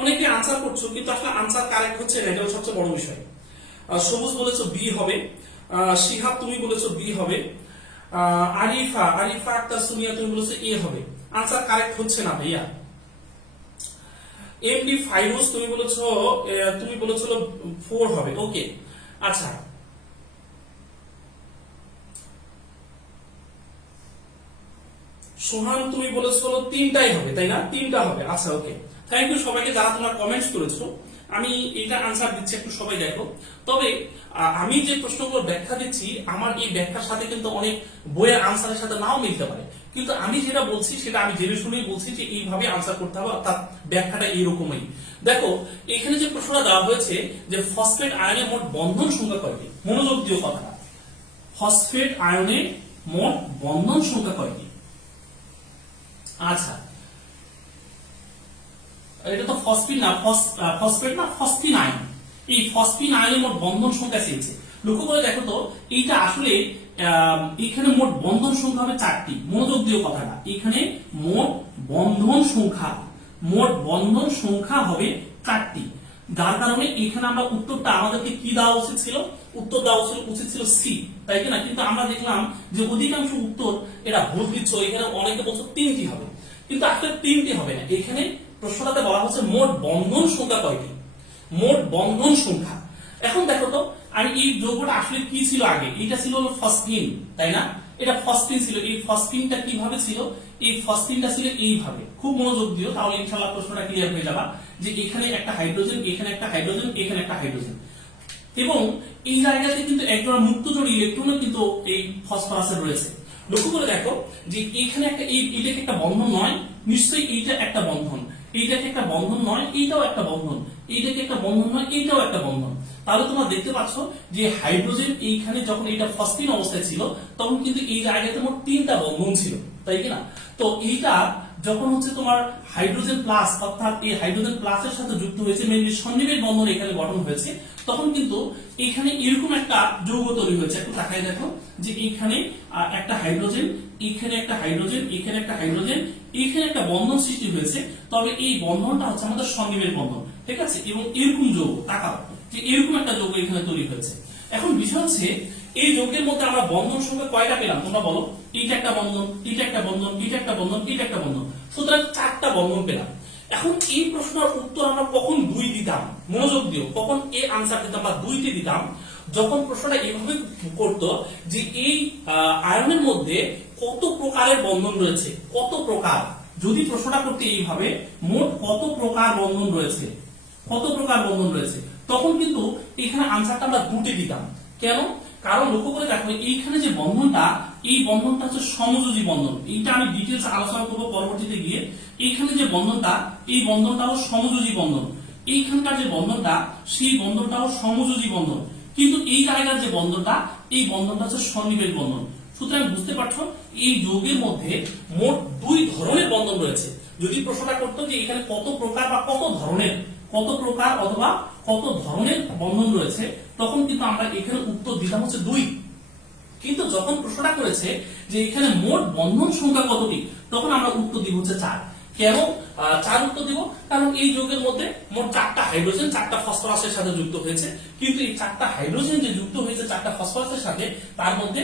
অনেকে আনসার করছো, কিন্তু আসলে আনসার কারেক্ট হচ্ছে না, এটা সবচেয়ে বড় বিষয়। সবুজ বলেছো বি হবে, শিহাব তুমি বলেছো বি হবে, আরিফা আক্তার সুমিয়া তুমি বলেছো এ হবে। আনসার কারেক্ট হচ্ছে না ভাইয়া। এমডি ফাইরুজ তুমি বলেছো 4 হবে, ওকে। আচ্ছা, সোহান তুমি বলেছো 3টাই হবে, তাই না? 3টা হবে, আচ্ছা ওকে। থ্যাংক ইউ সবাইকে যারা তোমরা কমেন্টস করেছো। আমি এটা আনসার দিচ্ছি, একটু সবাই দেখো। তবে আমি যে প্রশ্নগুলো ব্যাখ্যা দিচ্ছি, আমার এই ব্যাখ্যার সাথে কিন্তু অনেক বইয়ের আনসারের সাথে নাও মিলতে পারে, কিন্তু আমি যেটা বলছি সেটা আমি জেনে শুনেই বলছি যে এইভাবে আনসার করতে হবে, অর্থাৎ ব্যাখ্যাটা এইরকমই। দেখো এখানে যে প্রশ্নটা দেওয়া হয়েছে যে ফসফেট আয়নে মোট বন্ধন সংখ্যা কয়টি, মনোযোগ দিও কথা। ফসফেট আয়নে মোট বন্ধন সংখ্যা কয়টি? আচ্ছা, এটা তো ফসফিন না, ফসফেট না, ফসফিন আয়ন। এই ফসফিন আয়নের মোট বন্ধন সংখ্যা চেয়েছে। লক্ষ্য করে দেখো তো, এইটা আসলে এখানে মোট বন্ধন সংখ্যা হবে 4টি। মনোযোগ দিও কথাটা, এখানে মোট বন্ধন সংখ্যা হবে 4টি। যার কারণে এখানে আমরা উত্তরটা আমাদেরকে কি দেওয়া উচিত ছিল? উত্তর দেওয়া উচিত ছিল সি, তাই কিনা। কিন্তু আমরা দেখলাম যে অধিকাংশ উত্তর এটা ভুল দিচ্ছ। এখানে অনেকে বলছো 3টি হবে, কিন্তু আসলে 3টি হবে না। এখানে প্রশ্নটাতে বলা হচ্ছে মোট বন্ধন সংখ্যা কয়টি, মোট বন্ধন সংখ্যা। এখন দেখো তো, আমি এই যৌগটা আসলে কি ছিল আগে? এটা ছিল ফসফিন, তাই না? এটা ফসফিন ছিল। এই ফসফিনটা কিভাবে ছিল? এই ফসফিনটা ছিল এইভাবে। খুব মনোযোগ দিও, তাহলে ইনশাআল্লাহ প্রশ্নটা ক্লিয়ার হয়ে যাবে। যে এখানে একটা হাইড্রোজেন, এখানে একটা হাইড্রোজেন, এখানে একটা হাইড্রোজেন, এবং এই জায়গাতে কিন্তু একজোড়া মুক্তজোড় ইলেকট্রনও কিন্তু এই ফসফরাসের রয়েছে। লক্ষ্য করে দেখো যে এখানে একটা, এইটাকে একটা বন্ধন নয়, নিশ্চয়ই এইটা একটা বন্ধন, এইটাকে একটা বন্ধন নয়, এইটাও একটা বন্ধন, এইটাকে একটা বন্ধন নয়, এইটাও একটা বন্ধন। তাহলে তোমরা দেখতে পাচ্ছ যে হাইড্রোজেন এইখানে যখন এটা ফসফিন অবস্থায় ছিল, তখন কিন্তু এই জায়গাতে মোট 3টা বন্ধন ছিল, তাই কিনা। তো এইটা যখন হচ্ছে তোমার হাইড্রোজেন প্লাস, অর্থাৎ এই হাইড্রোজেন প্লাসের সাথে যুক্ত হয়েছে, মেনলি সন্নিবেশ বন্ধন এখানে গঠন হয়েছে, তখন কিন্তু এখানে এরকম একটা যৌগ তৈরি হয়েছে। একটু তাকাই দেখো যে এখানে একটা হাইড্রোজেন, এখানে একটা হাইড্রোজেন, এখানে একটা হাইড্রোজেন, এখানে একটা বন্ধন সৃষ্টি হয়েছে। তবে এই বন্ধনটা হচ্ছে আমাদের সন্নিবেশ বন্ধন, ঠিক আছে। এবং এরকম যৌগ, তাকাও যে এরকম একটা যৌগ এখানে তৈরি হয়েছে। এখন বিষয় হচ্ছে এই যৌগের মধ্যে আমরা বন্ধন সংখ্যা কয়টা পেলাম তোমরা বলো? এইটা একটা বন্ধন, এটা একটা বন্ধন, এটা একটা বন্ধন, এটা একটা বন্ধন, সুতরাং 4টা বন্ধন পেলাম। এখন এই প্রশ্নের উত্তর আমরা কখন 2 দিতাম? মনোযোগ দিও, কখন এই আনসার দিতাম বা 2তে দিতাম? যখন প্রশ্নটা এইভাবে করতো যে এই আয়নের মধ্যে কত প্রকারের বন্ধন রয়েছে, কত প্রকার। যদি প্রশ্নটা করতে এইভাবে মোট কত প্রকার বন্ধন রয়েছে, কত প্রকার বন্ধন রয়েছে, তখন কিন্তু এখানে আনসারটা আমরা 2তে দিতাম। কেন? কারণ লক্ষ্য করে দেখো এইখানে যে বন্ধনটা, এই বন্ধনটা হচ্ছে সমযোজী বন্ধন। এইটা আমি ডিটেইলস আলোচনা করব পরবর্তীতে গিয়ে। এইখানে যে বন্ধনটা, এই বন্ধনটাও সমযোজী বন্ধন। এইখানকার যে বন্ধনটা, সেই বন্ধনটাও সমযোজী বন্ধন। কিন্তু এই জায়গার যে বন্ধনটা, এই বন্ধনটা হচ্ছে সন্নিবেশ বন্ধন। সুতরাং বুঝতে পারছো এই যৌগের মধ্যে মোট 2 ধরনের বন্ধন রয়েছে। যদি প্রশ্নটা করতো যে এখানে কত প্রকার বা কত প্রকার অথবা কত ধরনের বন্ধন রয়েছে, তখন কিন্তু আমরা এখানে উত্তর দিতাম হচ্ছে 2। কিন্তু যখন প্রশ্নটা করেছে যে এখানে মোট বন্ধন সংখ্যা কতটি, তখন আমরা উত্তর দিব হচ্ছে 4। কেন 4 উত্তর দিব? কারণ এই যৌগের মধ্যে মোট 4টা হাইড্রোজেন 4টা ফসফরাসের সাথে যুক্ত হয়েছে। কিন্তু এই 4টা হাইড্রোজেন যে যুক্ত হয়েছে 4টা ফসফরাসের সাথে, তার মধ্যে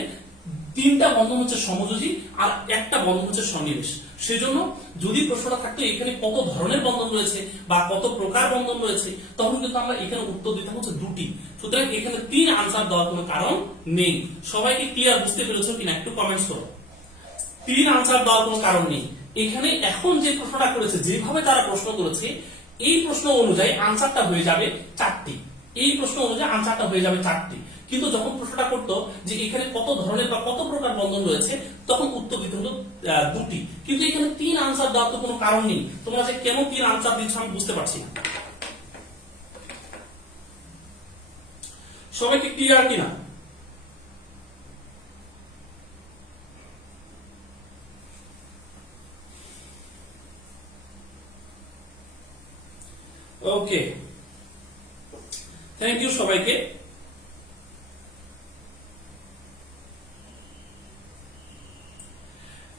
3টা বন্ধন হচ্ছে সমযোজী আর একটা বন্ধন হচ্ছে সন্নিবেশ। সেজন্য যদি প্রশ্নটা থাকতো এখানে কত ধরনের বন্ধন রয়েছে বা কত প্রকার বন্ধন রয়েছে, তখন কিন্তু আমরা এখানে উত্তর দিতাম হচ্ছে 2টি। সুতরাং এখানে 3 আনসার দেওয়ার কোনো কারণ নেই। সবাইকে ক্লিয়ার বুঝতে পেরেছো কিনা একটু কমেন্টস করো। 3 আনসার দেওয়ার কোনো কারণ নেই এখানে। এখন যে প্রশ্নটা করেছে, যেভাবে তারা প্রশ্ন করেছে, এই প্রশ্ন অনুযায়ী আনসারটা হয়ে যাবে 4টি। এই প্রশ্ন অনুযায়ী আনসারটা হয়ে যাবে 4টি। কিন্তু যখন প্রশ্নটা করতো যে এখানে কত ধরনের বা কত প্রকার বন্ধন রয়েছে, তখন উত্তর দিতে হলো 2টি। কিন্তু এখানে 3 আনসার দেওয়ার তো কোনো কারণ নেই। তোমরা যে কেন 3 আনসার দিচ্ছ আমি বুঝতে পারছি না। সবাইকে ক্লিয়ার কিনা? ওকে, থ্যাংক ইউ সবাইকে।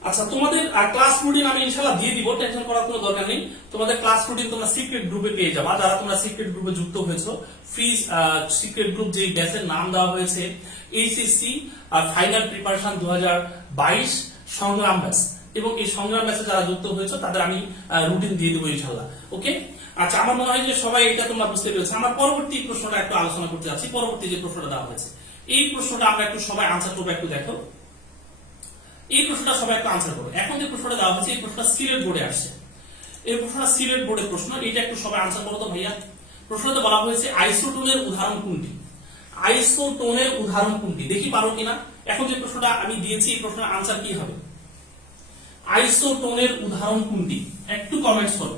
আচ্ছা, তোমাদের ক্লাস রুটিন আমি ইনশাআল্লাহ দিয়ে দিব, টেনশন করার কোনো দরকার নেই। তোমাদের ক্লাস রুটিন তোমরা সিক্রেট গ্রুপে পেয়ে যাবা, যারা তোমরা সিক্রেট গ্রুপে যুক্ত হয়েছো। ফ্রি সিক্রেট গ্রুপ যে ব্যাচের নাম দেওয়া হয়েছে এইচএসসি ফাইনাল প্রিপারেশন 2022 সংগ্রাম ব্যাচ, এবং এই সংগ্রাম ব্যাচে যারা যুক্ত হয়েছে তাদের আমি রুটিন দিয়ে দেবো ইনশাআল্লাহ। ওকে, আচ্ছা, আমার মনে হয় যে সবাই এটা তোমরা বুঝতে পেরেছো। আমার পরবর্তী প্রশ্নটা একটু আলোচনা করতে যাচ্ছি। পরবর্তী যে প্রশ্নটা দেওয়া হয়েছে, এই প্রশ্নটা আমরা একটু সবাই আনসার করবো। একটু দেখো, এই প্রশ্নটা সবাই একটু আনসার করবে। এখন যে প্রশ্নটা দেওয়া হয়েছে, এই প্রশ্নটা সিলেট বোর্ডে আসছে। এই প্রশ্নটা সিলেট বোর্ডের প্রশ্ন, এটা একটু সবাই আনসার করো তো ভাইয়া। প্রশ্নতে বলা হয়েছে আইসোটোনের উদাহরণ কোনটি? আইসোটোনের উদাহরণ কোনটি? দেখি পারো কিনা। এখন যে প্রশ্নটা আমি দিয়েছি, এই প্রশ্নের আনসার কি হবে? আইসোটোনের উদাহরণ কোনটি? একটু কমেন্টস করো।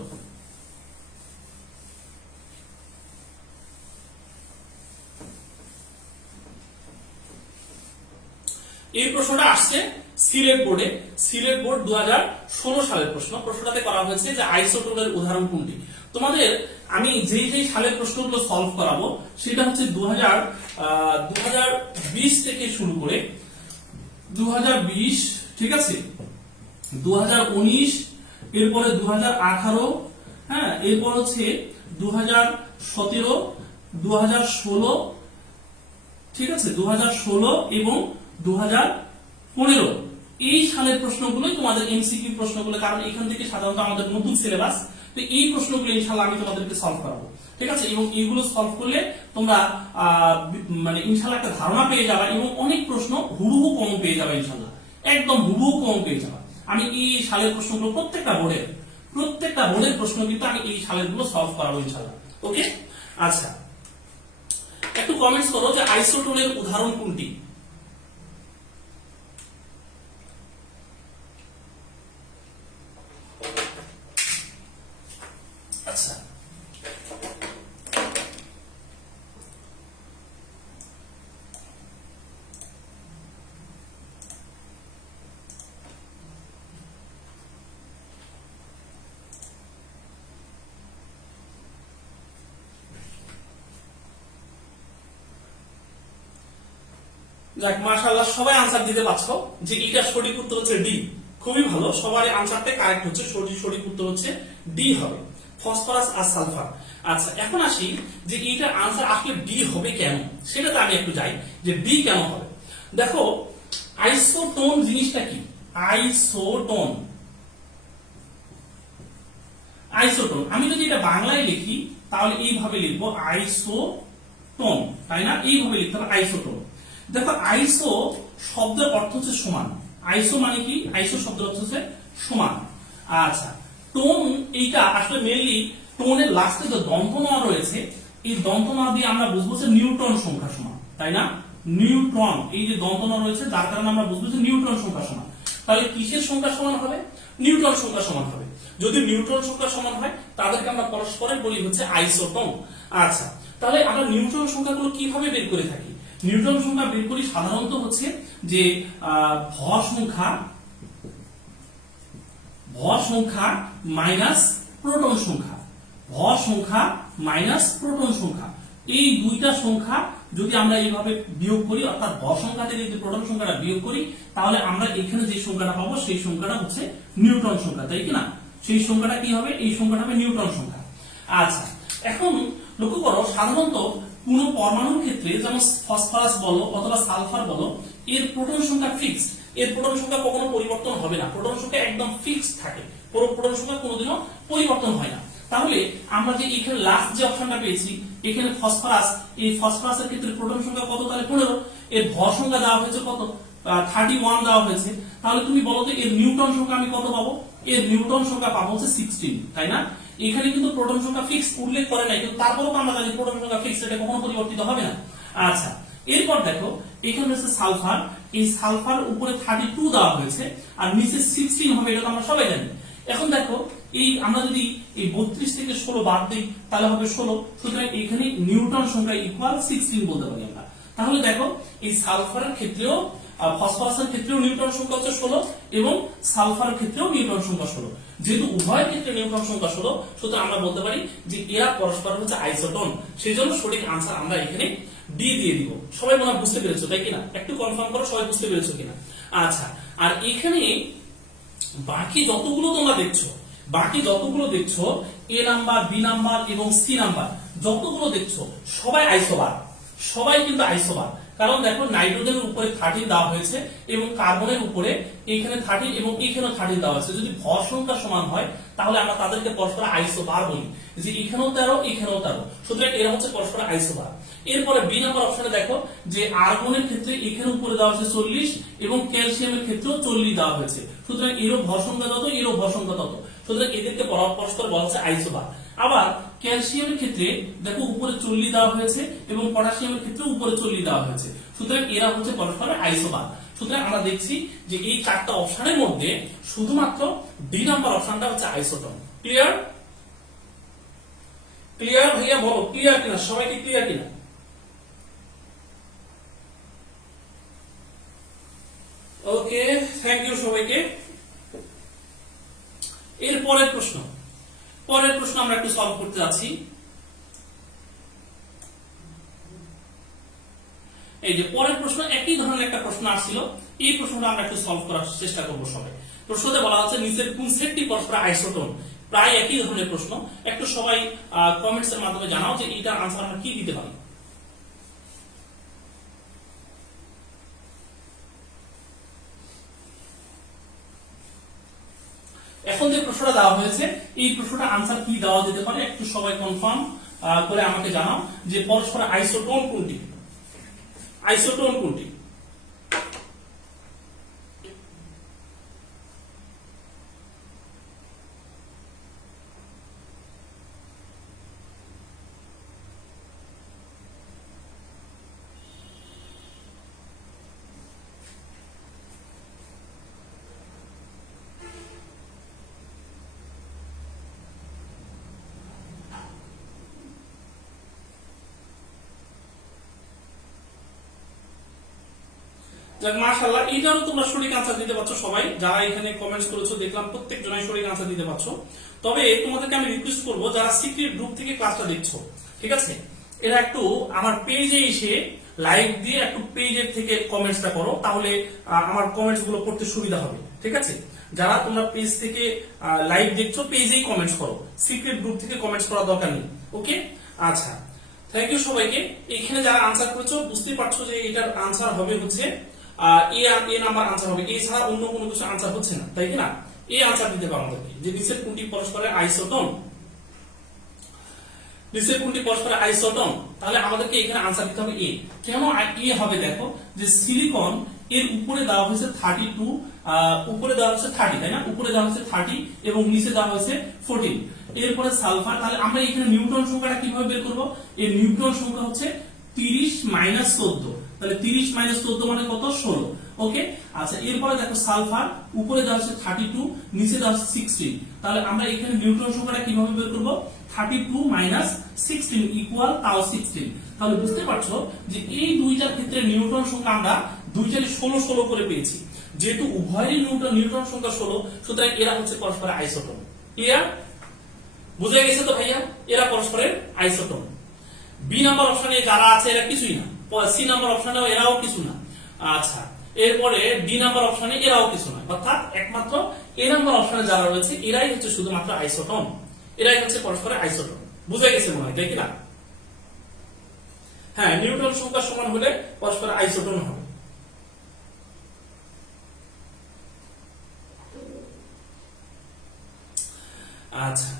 এই প্রশ্নটা আসছে সিলেট বোর্ডে, সিলেট বোর্ড 2016 সালের প্রশ্ন। প্রশ্নটাতে করা হয়েছে যে আইসোটোনের উদাহরণ কোনটি। তোমাদের আমি যেই যেই সালের প্রশ্নগুলো সলভ করাবো সেটা হচ্ছে 2020 থেকে শুরু করে 2020, ঠিক আছে, 2019, এরপরে 2018, হ্যাঁ, এরপর হচ্ছে 2017, 2016, ঠিক আছে, 2016 এবং 2015 এই সালের প্রশ্নগুলোই তোমাদের এমসিকিউ প্রশ্নগুলো, কারণ এখান থেকে সাধারণত আমাদের নতুন সিলেবাস, তো এই প্রশ্নগুলো ইনশাআল্লাহ আমি তোমাদেরকে সলভ করাবো, ঠিক আছে। এবং এইগুলো সলভ করলে তোমরা মানে ইনশাআল্লাহ একটা ধারণা পেয়ে যাবে, এবং অনেক প্রশ্ন হুবহু কমন পেয়ে যাবে ইনশাআল্লাহ, একদম হুবহু কমন পেয়ে যাবে। আমি এই সালের প্রশ্নগুলো প্রত্যেকটা বোর্ডের প্রশ্ন কিন্তু আমি এই সালের গুলো সলভ করাবো ইনশাআল্লাহ। ওকে, আচ্ছা, একটু কমেন্টস করো যে আইসোটোনের উদাহরণ কোনটি? আচ্ছা, যাক, মাশাআল্লাহ, সবাই আনসার দিতে পারছো যে এটা সঠিক উত্তর হচ্ছে ডি। খুবই ভালো, সবার আনসারটা কারেক্ট হচ্ছে, সঠিক উত্তর হচ্ছে ডি হবে, ফসফরাস আর সালফার। আচ্ছা, এখন আসি যে এইটার আনসার আসলে ডি হবে কেন, সেটাতে আমি একটু যাই যে ডি কেন হবে। দেখো, আইসোটোন জিনিসটা কি? আইসোটোন, আইসোটোন আমি যদি এটা বাংলায় লিখি তাহলে এইভাবে লিখবো আইসোটোন, তাই না? এইভাবে লিখতে হবে আইসোটোন। দেখো, আইসো শব্দের অর্থ হচ্ছে সমান। আইসো মানে কি? আইসো শব্দের অর্থ হচ্ছে সমান। আচ্ছা, টোন, এইটা আসলে মেইনলি টোনের লাস্টে যে দন্ত ন রয়েছে, এই দন্ত ন দিয়ে আমরা বুঝবো যে নিউটন সংখ্যা সমান, তাই না? নিউট্রন, এই যে দন্ত ন রয়েছে, যার কারণে আমরা বুঝবো যে নিউটন সংখ্যা সমান। তাহলে কিসের সংখ্যা সমান হবে? নিউটন সংখ্যা সমান হবে। যদি নিউটন সংখ্যা সমান হয় তাদেরকে আমরা পরস্পরের বলি হচ্ছে আইসোটোন। আচ্ছা, তাহলে আমরা নিউটন সংখ্যাগুলো কিভাবে বের করে থাকি? নিউটন সংখ্যা বের করি সাধারণত হচ্ছে যে ভর সংখ্যা মাইনাস প্রোটন সংখ্যা, ভর সংখ্যা মাইনাস প্রোটন সংখ্যা, এই দুইটা সংখ্যা যদি আমরা এইভাবে বিয়োগ করি, অর্থাৎ ভর সংখ্যা থেকে যদি প্রোটন সংখ্যাটা বিয়োগ করি, তাহলে আমরা এখানে যে সংখ্যাটা পাবো সেই সংখ্যাটা হচ্ছে নিউটন সংখ্যা, তাই কিনা? সেই সংখ্যাটা কি হবে? এই সংখ্যাটা হবে নিউটন সংখ্যা। আচ্ছা, এখন লক্ষ্য করো, সাধারণত কোন পরমাণুর ক্ষেত্রে, যেমন ফসফরাস বলো অথবা সালফার বলো, এর প্রোটন সংখ্যা ফিক্সড, এর প্রোটন সংখ্যা কখনো পরিবর্তন হবে না, প্রোটন সংখ্যা একদম ফিক্সড থাকে, প্রোটন সংখ্যা কোনোদিনও পরিবর্তন হয় না। তাহলে আমরা যে এখানে লাস্ট যে অপশনটা পেয়েছি, এখানে ফসফরাস, এই ফসফরাসের ক্ষেত্রে প্রোটন সংখ্যা কত? তাহলে 15। এর ভর সংখ্যা দেওয়া হয়েছে কত? 31 দেওয়া হয়েছে। তাহলে তুমি বলো তো এর নিউটন সংখ্যা আমি কত পাবো? এর নিউটন সংখ্যা পাবো হচ্ছে 16, তাই না? এখানে কিন্তু প্রোটন সংখ্যা ফিক্স উল্লেখ করে নাই, কিন্তু তারপরেও আমরা জানি প্রোটন সংখ্যা ফিক্স, এটা কখনো পরিবর্তিত হবে না। আচ্ছা, এরপর দেখো, এখানে হচ্ছে সালফার, এই সালফার উপরে 32 দেওয়া হয়েছে আর নিচে 16 হবে, এটা তো আমরা সবাই জানি। এখন দেখো, এই আমরা যদি এই 32 থেকে 16 বাদ দিই তাহলে হবে 16, সুতরাং এখানে নিউটন সংখ্যা ইকুয়াল 16 বলতে পারি আমরা। তাহলে দেখো, এই সালফারের ক্ষেত্রেও ফসফরাসের ক্ষেত্রেও নিউট্রন সংখ্যা হচ্ছে 16 এবং সালফারের ক্ষেত্রেও নিউট্রন সংখ্যা 16। যেহেতু উভয় ক্ষেত্রে নিউট্রন সংখ্যা 16, সুতরাং আমরা বলতে পারি যে এরা পরস্পর হচ্ছে আইসোটোন। সেই জন্য সঠিক আনসার আমরা এখানে ডি দিয়ে দিব। সবাই মনে হয় বুঝতে পেরেছো, তাই কিনা? একটু কনফার্ম করো সবাই বুঝতে পেরেছো কিনা। আচ্ছা, আর এখানে বাকি যতগুলো তোমরা দেখছো, এ নাম্বার, বি নাম্বার এবং সি নাম্বার যতগুলো দেখছো সবাই আইসোবার, সবাই কিন্তু আইসোবার। কারণ দেখো নাইট্রোজেনের উপরে 13 দেওয়া হয়েছে এবং কার্বনের উপরে এখানে 13 এবং এখানেও 13 দেওয়া হয়েছে। যদি ভর সংখ্যা সমান হয় তাহলে আমরা তাদেরকে পরস্পর আইসোবার বলি, যে এখানেও 13 এখানেও 13, সুতরাং এরা হচ্ছে পরস্পর আইসোবার। এরপরে বি নাম্বার অপশনে দেখো যে আর্গনের ক্ষেত্রে এখানে উপরে দেওয়া হয়েছে 40 এবং ক্যালসিয়ামের ক্ষেত্রেও 40 দেওয়া হয়েছে, সুতরাং এরও ভর সংখ্যা তত, এরও ভর সংখ্যা তত, সুতরাং এদেরকে পরস্পর বলা হচ্ছে আইসোবার। আবার ক্যালসিয়ামের ক্ষেত্রে দেখো উপরে 40 দেওয়া হয়েছে এবং পটাশিয়ামের ক্ষেত্রে উপরে 40 দেওয়া হয়েছে, সুতরাং এরা হচ্ছে পরস্পর আইসোবার। সুতরাং আমরা দেখছি যে এই চারটা অপশনের মধ্যে শুধুমাত্র বি নাম্বার অপশনটা হচ্ছে আইসোটোন। ক্লিয়ার? ক্লিয়ার ভাইয়া বলো, ক্লিয়ার কিনা? সবাইকে ক্লিয়ার কিনা? ওকে, থ্যাংক ইউ সবাইকে। এর পরের প্রশ্ন আমরা একটু সলভ করতে যাচ্ছি। এই যে পরের প্রশ্ন, একই ধরনের একটা প্রশ্ন আসছিল, এই প্রশ্নটা আমরা একটু সলভ করার চেষ্টা করবো সবাই। প্রশ্নতে বলা হচ্ছে নিচের কোন সেটটি পরস্পর আইসোটোন? প্রায় একই ধরনের প্রশ্ন। একটু সবাই কমেন্টস এর মাধ্যমে জানাও যে এইটার আনসার আমরা কি দিতে পারি। এখন যে প্রশ্নটা দেওয়া হয়েছে এই প্রশ্নটা আনসার কি দেওয়া যেতে পারে একটু সবাই কনফার্ম করে আমাকে জানাও যে পরস্পর আইসোটোন কোনটি। মাশাআল্লাহ, এটারও তোমরা সঠিক আনসার দিতে পারছো সবাই। যারা এখানে কমেন্টস করেছো দেখলাম প্রত্যেক জনাই সঠিক আনসার দিতে পারছো। তবে তোমাদেরকে আমি রিকোয়েস্ট করবো যারা সিক্রেট গ্রুপ থেকে ক্লাসটা দেখছো, ঠিক আছে, এরা একটু আমার পেজে এসে লাইক দিয়ে একটু পেজের থেকে কমেন্টসটা করো, তাহলে আমার কমেন্টস গুলো পড়তে সুবিধা হবে, ঠিক আছে। যারা তোমরা পেজ থেকে লাইভ দেখছো পেজেই কমেন্টস করো, সিক্রেট গ্রুপ থেকে কমেন্টস করার দরকার নেই। ওকে, আচ্ছা, থ্যাংক ইউ সবাইকে। এখানে যারা আনসার করেছো বুঝতেই পারছো যে এটার আনসার হবে হচ্ছে এ নাম্বার আনসার হবে, এ ছাড়া অন্য কোনো কিছু আনসার হচ্ছে না, তাই কি না? এই আনসার দিতে পারো আমাদেরকে যে নিচের কোনটি পরস্পরের আইসোটোন, তাহলে আমাদেরকে এখানে আনসার দিতে হবে এ। কেন এ হবে? দেখো যে সিলিকন এর উপরে দেওয়া হয়েছে 32, উপরে দেওয়া হয়েছে 30, তাই না? উপরে দেওয়া হয়েছে 30 এবং নিচে দেওয়া হয়েছে 14। এরপরে সালফার, তাহলে আমরা এখানে নিউট্রন সংখ্যাটা কিভাবে বের করব? এই নিউট্রন সংখ্যা হচ্ছে 30 মাইনাস 14, তাহলে 30 মাইনাস 14 মানে কত? 16। ওকে, আচ্ছা, এরপরে দেখো সালফার উপরে দেওয়া হচ্ছে 32, নিচে দেওয়া হচ্ছে 16, তাহলে আমরা এখানে নিউট্রন সংখ্যাটা কিভাবে বের করব? 32 মাইনাস 16 ইকুয়াল তাও 16। তাহলে বুঝতে পারছো যে এই দুইটার ক্ষেত্রে নিউট্রন সংখ্যা আমরা দুইটারই 16 করে পেয়েছি। যেহেতু উভয়েরই নিউট্রন সংখ্যা 16, সুতরাং এরা হচ্ছে পরস্পর আইসোটোন। ক্লিয়ার? বুঝে গেছে তো ভাইয়া? এরা পরস্পরের আইসোটোন। বি নাম্বার অপশনে যারা আছে এরা কিছুই না, সি নাম্বার অপশনেও এরাও কিছু না। আচ্ছা, এরপরে ডি নাম্বার অপশনে এরাও কিছু না, অর্থাৎ একমাত্র এ নাম্বার অপশনে যারা রয়েছে এরাই হচ্ছে শুধুমাত্র আইসোটোন, এরাই হচ্ছে পরস্পরের আইসোটোন। বুঝে গেছে মনে হয়, তাই কি না? হ্যাঁ, নিউট্রন সংখ্যা সমান হলে পরস্পর আইসোটোন হবে। আচ্ছা,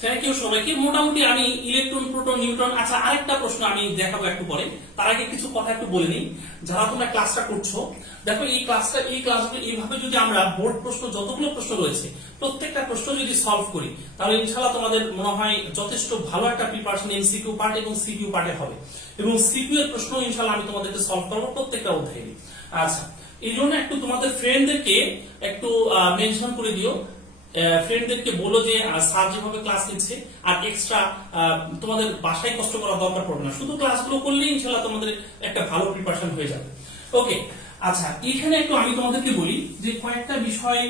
থ্যাংক ইউ সবাইকে। মোটামুটি আমি ইলেকট্রন, প্রোটন, নিউট্রন, আচ্ছা আরেকটা প্রশ্ন আমি দেখাবো একটু পরে, তার আগে কিছু কথা একটু বলে নিই। যারা তোমরা ক্লাসটা করছো, দেখো এই ক্লাসগুলো এইভাবে যদি আমরা বোর্ড প্রশ্ন যতগুলো প্রশ্ন রয়েছে প্রত্যেকটা প্রশ্ন যদি সলভ করি তাহলে ইনশাআল্লাহ তোমাদের মনে হয় যথেষ্ট ভালো একটা প্রিপারেশন এমসিকিউ পার্ট এবং সিকিউ পার্টে হবে, এবং সিকিউ এর প্রশ্ন ইনশাআল্লাহ আমি তোমাদেরকে সলভ করবো প্রত্যেকটা অধ্যায়ে। আচ্ছা, এই জন্য একটু তোমাদের ফ্রেন্ডদেরকে একটু মেনশন করে দিও, ফ্রেন্ডদেরকে বলো যে স্যার যেভাবে ক্লাস নিচ্ছে আর এক্সট্রা তোমাদের বাসায় কষ্ট করার দরকার পড়বে না, শুধু ক্লাসগুলো করলেই ইনশাআল্লাহ তোমাদের একটা ভালো প্রিপারেশন হয়ে যাবে। ওকে, আচ্ছা, এখানে একটু আমি তোমাদেরকে বলি যে কয়েকটা বিষয়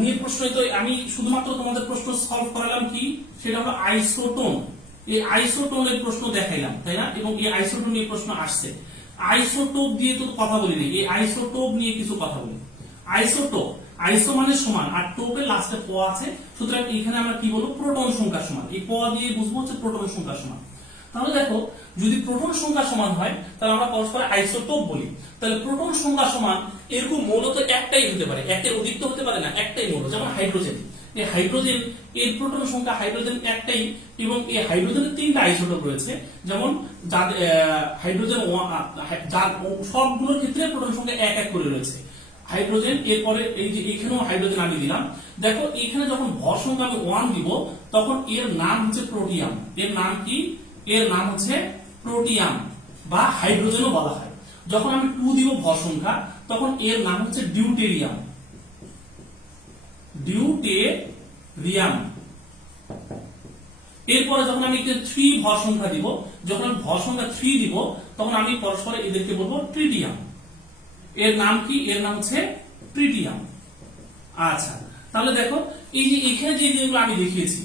নিয়ে প্রশ্ন, তো আমি শুধুমাত্র তোমাদের প্রশ্ন সলভ করালাম কি, সেটা হলো আইসোটোন। এই আইসোটোনের প্রশ্ন দেখাইলাম, তাই না? এবং এই আইসোটোন নিয়ে প্রশ্ন আসছে। আইসোটোপ দিয়ে তো কথা বলি না, এই আইসোটোপ নিয়ে কিছু কথা বলি। আইসোটোপ, আইসো মানে সমান, আর টোপের লাস্টে প আছে, সুতরাং এখানে আমরা কি বলবো, প্রোটন সংখ্যা সমান। এই প দিয়ে বুঝবো হচ্ছে প্রোটন সংখ্যা সমান। তাহলে দেখো, যদি প্রোটন সংখ্যা সমান হয় তাহলে আমরা পরস্পর আইসোটোপ বলি। তাহলে প্রোটন সংখ্যা সমান এরকম মৌল তো একটাই হতে পারে, একের অধিক তো হতে পারে না, একটাই মৌল। যেমন হাইড্রোজেন, এই হাইড্রোজেন এর প্রোটন সংখ্যা হাইড্রোজেন একটাই, এবং এই হাইড্রোজেনের তিনটা আইসোটোপ রয়েছে। যেমন হাইড্রোজেন সবগুলোর ক্ষেত্রে প্রোটন সংখ্যা এক এক করে রয়েছে। হাইড্রোজেন, এরপরে এই যে এখানেও হাইড্রোজেন আমি দিলাম। দেখো এখানে যখন ভর সংখ্যা আমি 1 দিব তখন এর নাম হচ্ছে প্রোটিয়াম। এর নাম কি? এর নাম হচ্ছে প্রোটিয়াম বা হাইড্রোজেনও বলা হয়। যখন আমি 2 দিব ভর সংখ্যা তখন এর নাম হচ্ছে ডিউটেরিয়াম। ডিউটেরিয়াম। এরপরে যখন আমি 3 ভর সংখ্যা দিব, যখন আমি ভর সংখ্যা 3 দিব তখন আমি পরস্পর এদেরকে বলবো ট্রিটিয়াম। এর নাম কি? এর নাম হচ্ছে ট্রিটিয়াম। আচ্ছা, তাহলে দেখো এই যে এখানে যে জিনিসগুলো আমি দেখিয়েছি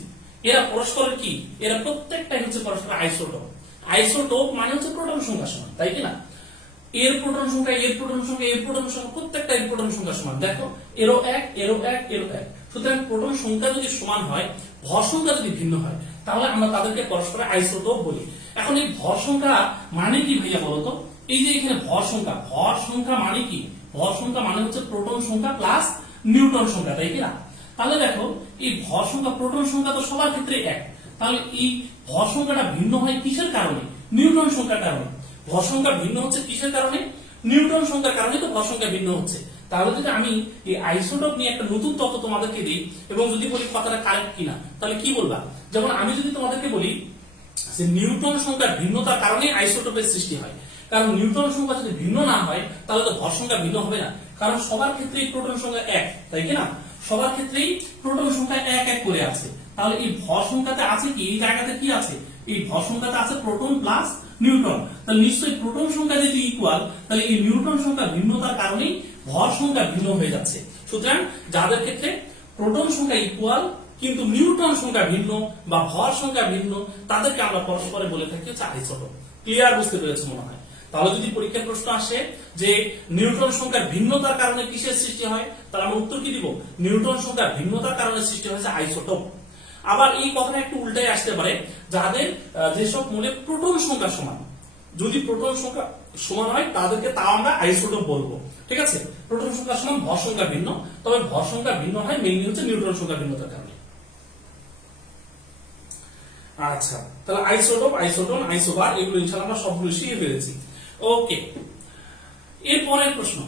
এরা পরস্পর কি, এরা প্রত্যেকটাই হচ্ছে পরস্পর আইসোটোপ। আইসোটোপ মানে হচ্ছে প্রোটন সংখ্যা সমান, তাই কি না? এর প্রোটন সংখ্যা, এর প্রোটন সংখ্যা, এর প্রোটন সংখ্যা, প্রত্যেকটা এর প্রোটন সংখ্যা সমান। দেখো এরও এক, এরও এক, এরও এক। সুতরাং প্রোটন সংখ্যা যদি সমান হয়, ভর সংখ্যা যদি ভিন্ন হয়, তাহলে আমরা তাদেরকে পরস্পর আইসোটোপ বলি। এখন এই ভর সংখ্যা মানে কি ভাইয়া বলতো? এই যে এখানে ভর সংখ্যা, ভর সংখ্যা মানে কি? ভর সংখ্যা মানে হচ্ছে প্রোটন সংখ্যা প্লাস নিউট্রন সংখ্যা, তাই কি না? তাহলে দেখো এই ভর সংখ্যা, প্রোটন সংখ্যা তো সবার ক্ষেত্রে এক, তাহলে এই ভর সংখ্যাটা ভিন্ন হয় কিসের কারণে? নিউট্রন সংখ্যার কারণে। ভর সংখ্যা ভিন্ন হচ্ছে কিসের কারণে? নিউট্রন সংখ্যার কারণে তো ভর সংখ্যা ভিন্ন হচ্ছে। তাহলে যদি আমি এই আইসোটোপ নিয়ে একটা নতুন তত্ত্ব তোমাদেরকে দিই এবং যদি বলি কথাটা কারেক্ট কিনা, তাহলে কি বলবা? যেমন আমি যদি তোমাদেরকে বলি যে নিউট্রন সংখ্যার ভিন্নতার কারণে আইসোটোপের সৃষ্টি হয়, কারণ নিউট্রন সংখ্যা যদি ভিন্ন না হয় তাহলে তো ভর সংখ্যা ভিন্ন হবে না, কারণ সবার ক্ষেত্রেই প্রোটন সংখ্যা এক, তাই কি না? সবার ক্ষেত্রেই প্রোটন সংখ্যা এক এক করে আছে। তাহলে এই ভর সংখ্যাতে আছে কি, এই জায়গাতে কি আছে? এই ভর সংখ্যাতে আছে প্রোটন প্লাস নিউট্রন। তাহলে নিশ্চয়ই প্রোটন সংখ্যা যদি ইকুয়াল, তাহলে এই নিউট্রন সংখ্যা ভিন্নতার কারণেই ভর সংখ্যা ভিন্ন হয়ে যাচ্ছে। সুতরাং যাদের ক্ষেত্রে প্রোটন সংখ্যা ইকুয়াল কিন্তু নিউট্রন সংখ্যা ভিন্ন বা ভর সংখ্যা ভিন্ন, তাদেরকে আমরা পরস্পরে বলে থাকি হচ্ছে আইসোটোপ। ক্লিয়ার? বুঝতে পেরেছো মনে হয়? তাহলে যদি পরীক্ষার প্রশ্ন আসে যে নিউট্রন সংখ্যার ভিন্নতার কারণে কিসের সৃষ্টি হয়, তাহলে আমরা উত্তর কি দিব? নিউট্রন সংখ্যার ভিন্নতার কারণে সৃষ্টি হয়েছে আইসোটোপ। আবার এই কথাটা একটু উল্টাই আসতে পারে, যাদের যেসব মূলে প্রোটন সংখ্যা সমান, যদি প্রোটন সংখ্যা সমান হয় তাদেরকে তাও আমরা আইসোটোপ বলবো। ঠিক আছে? প্রোটন সংখ্যা সমান, ভর সংখ্যা ভিন্ন, তবে ভর সংখ্যা ভিন্ন হয় মেইনলি হচ্ছে নিউট্রন সংখ্যা ভিন্নতার কারণে। আচ্ছা, তাহলে আইসোটোপ, আইসোটোন, আইসোবার এগুলো ইনশাআল্লাহ আমরা সবগুলো শিখে ফেলেছি। ওকে, এর পরের প্রশ্ন,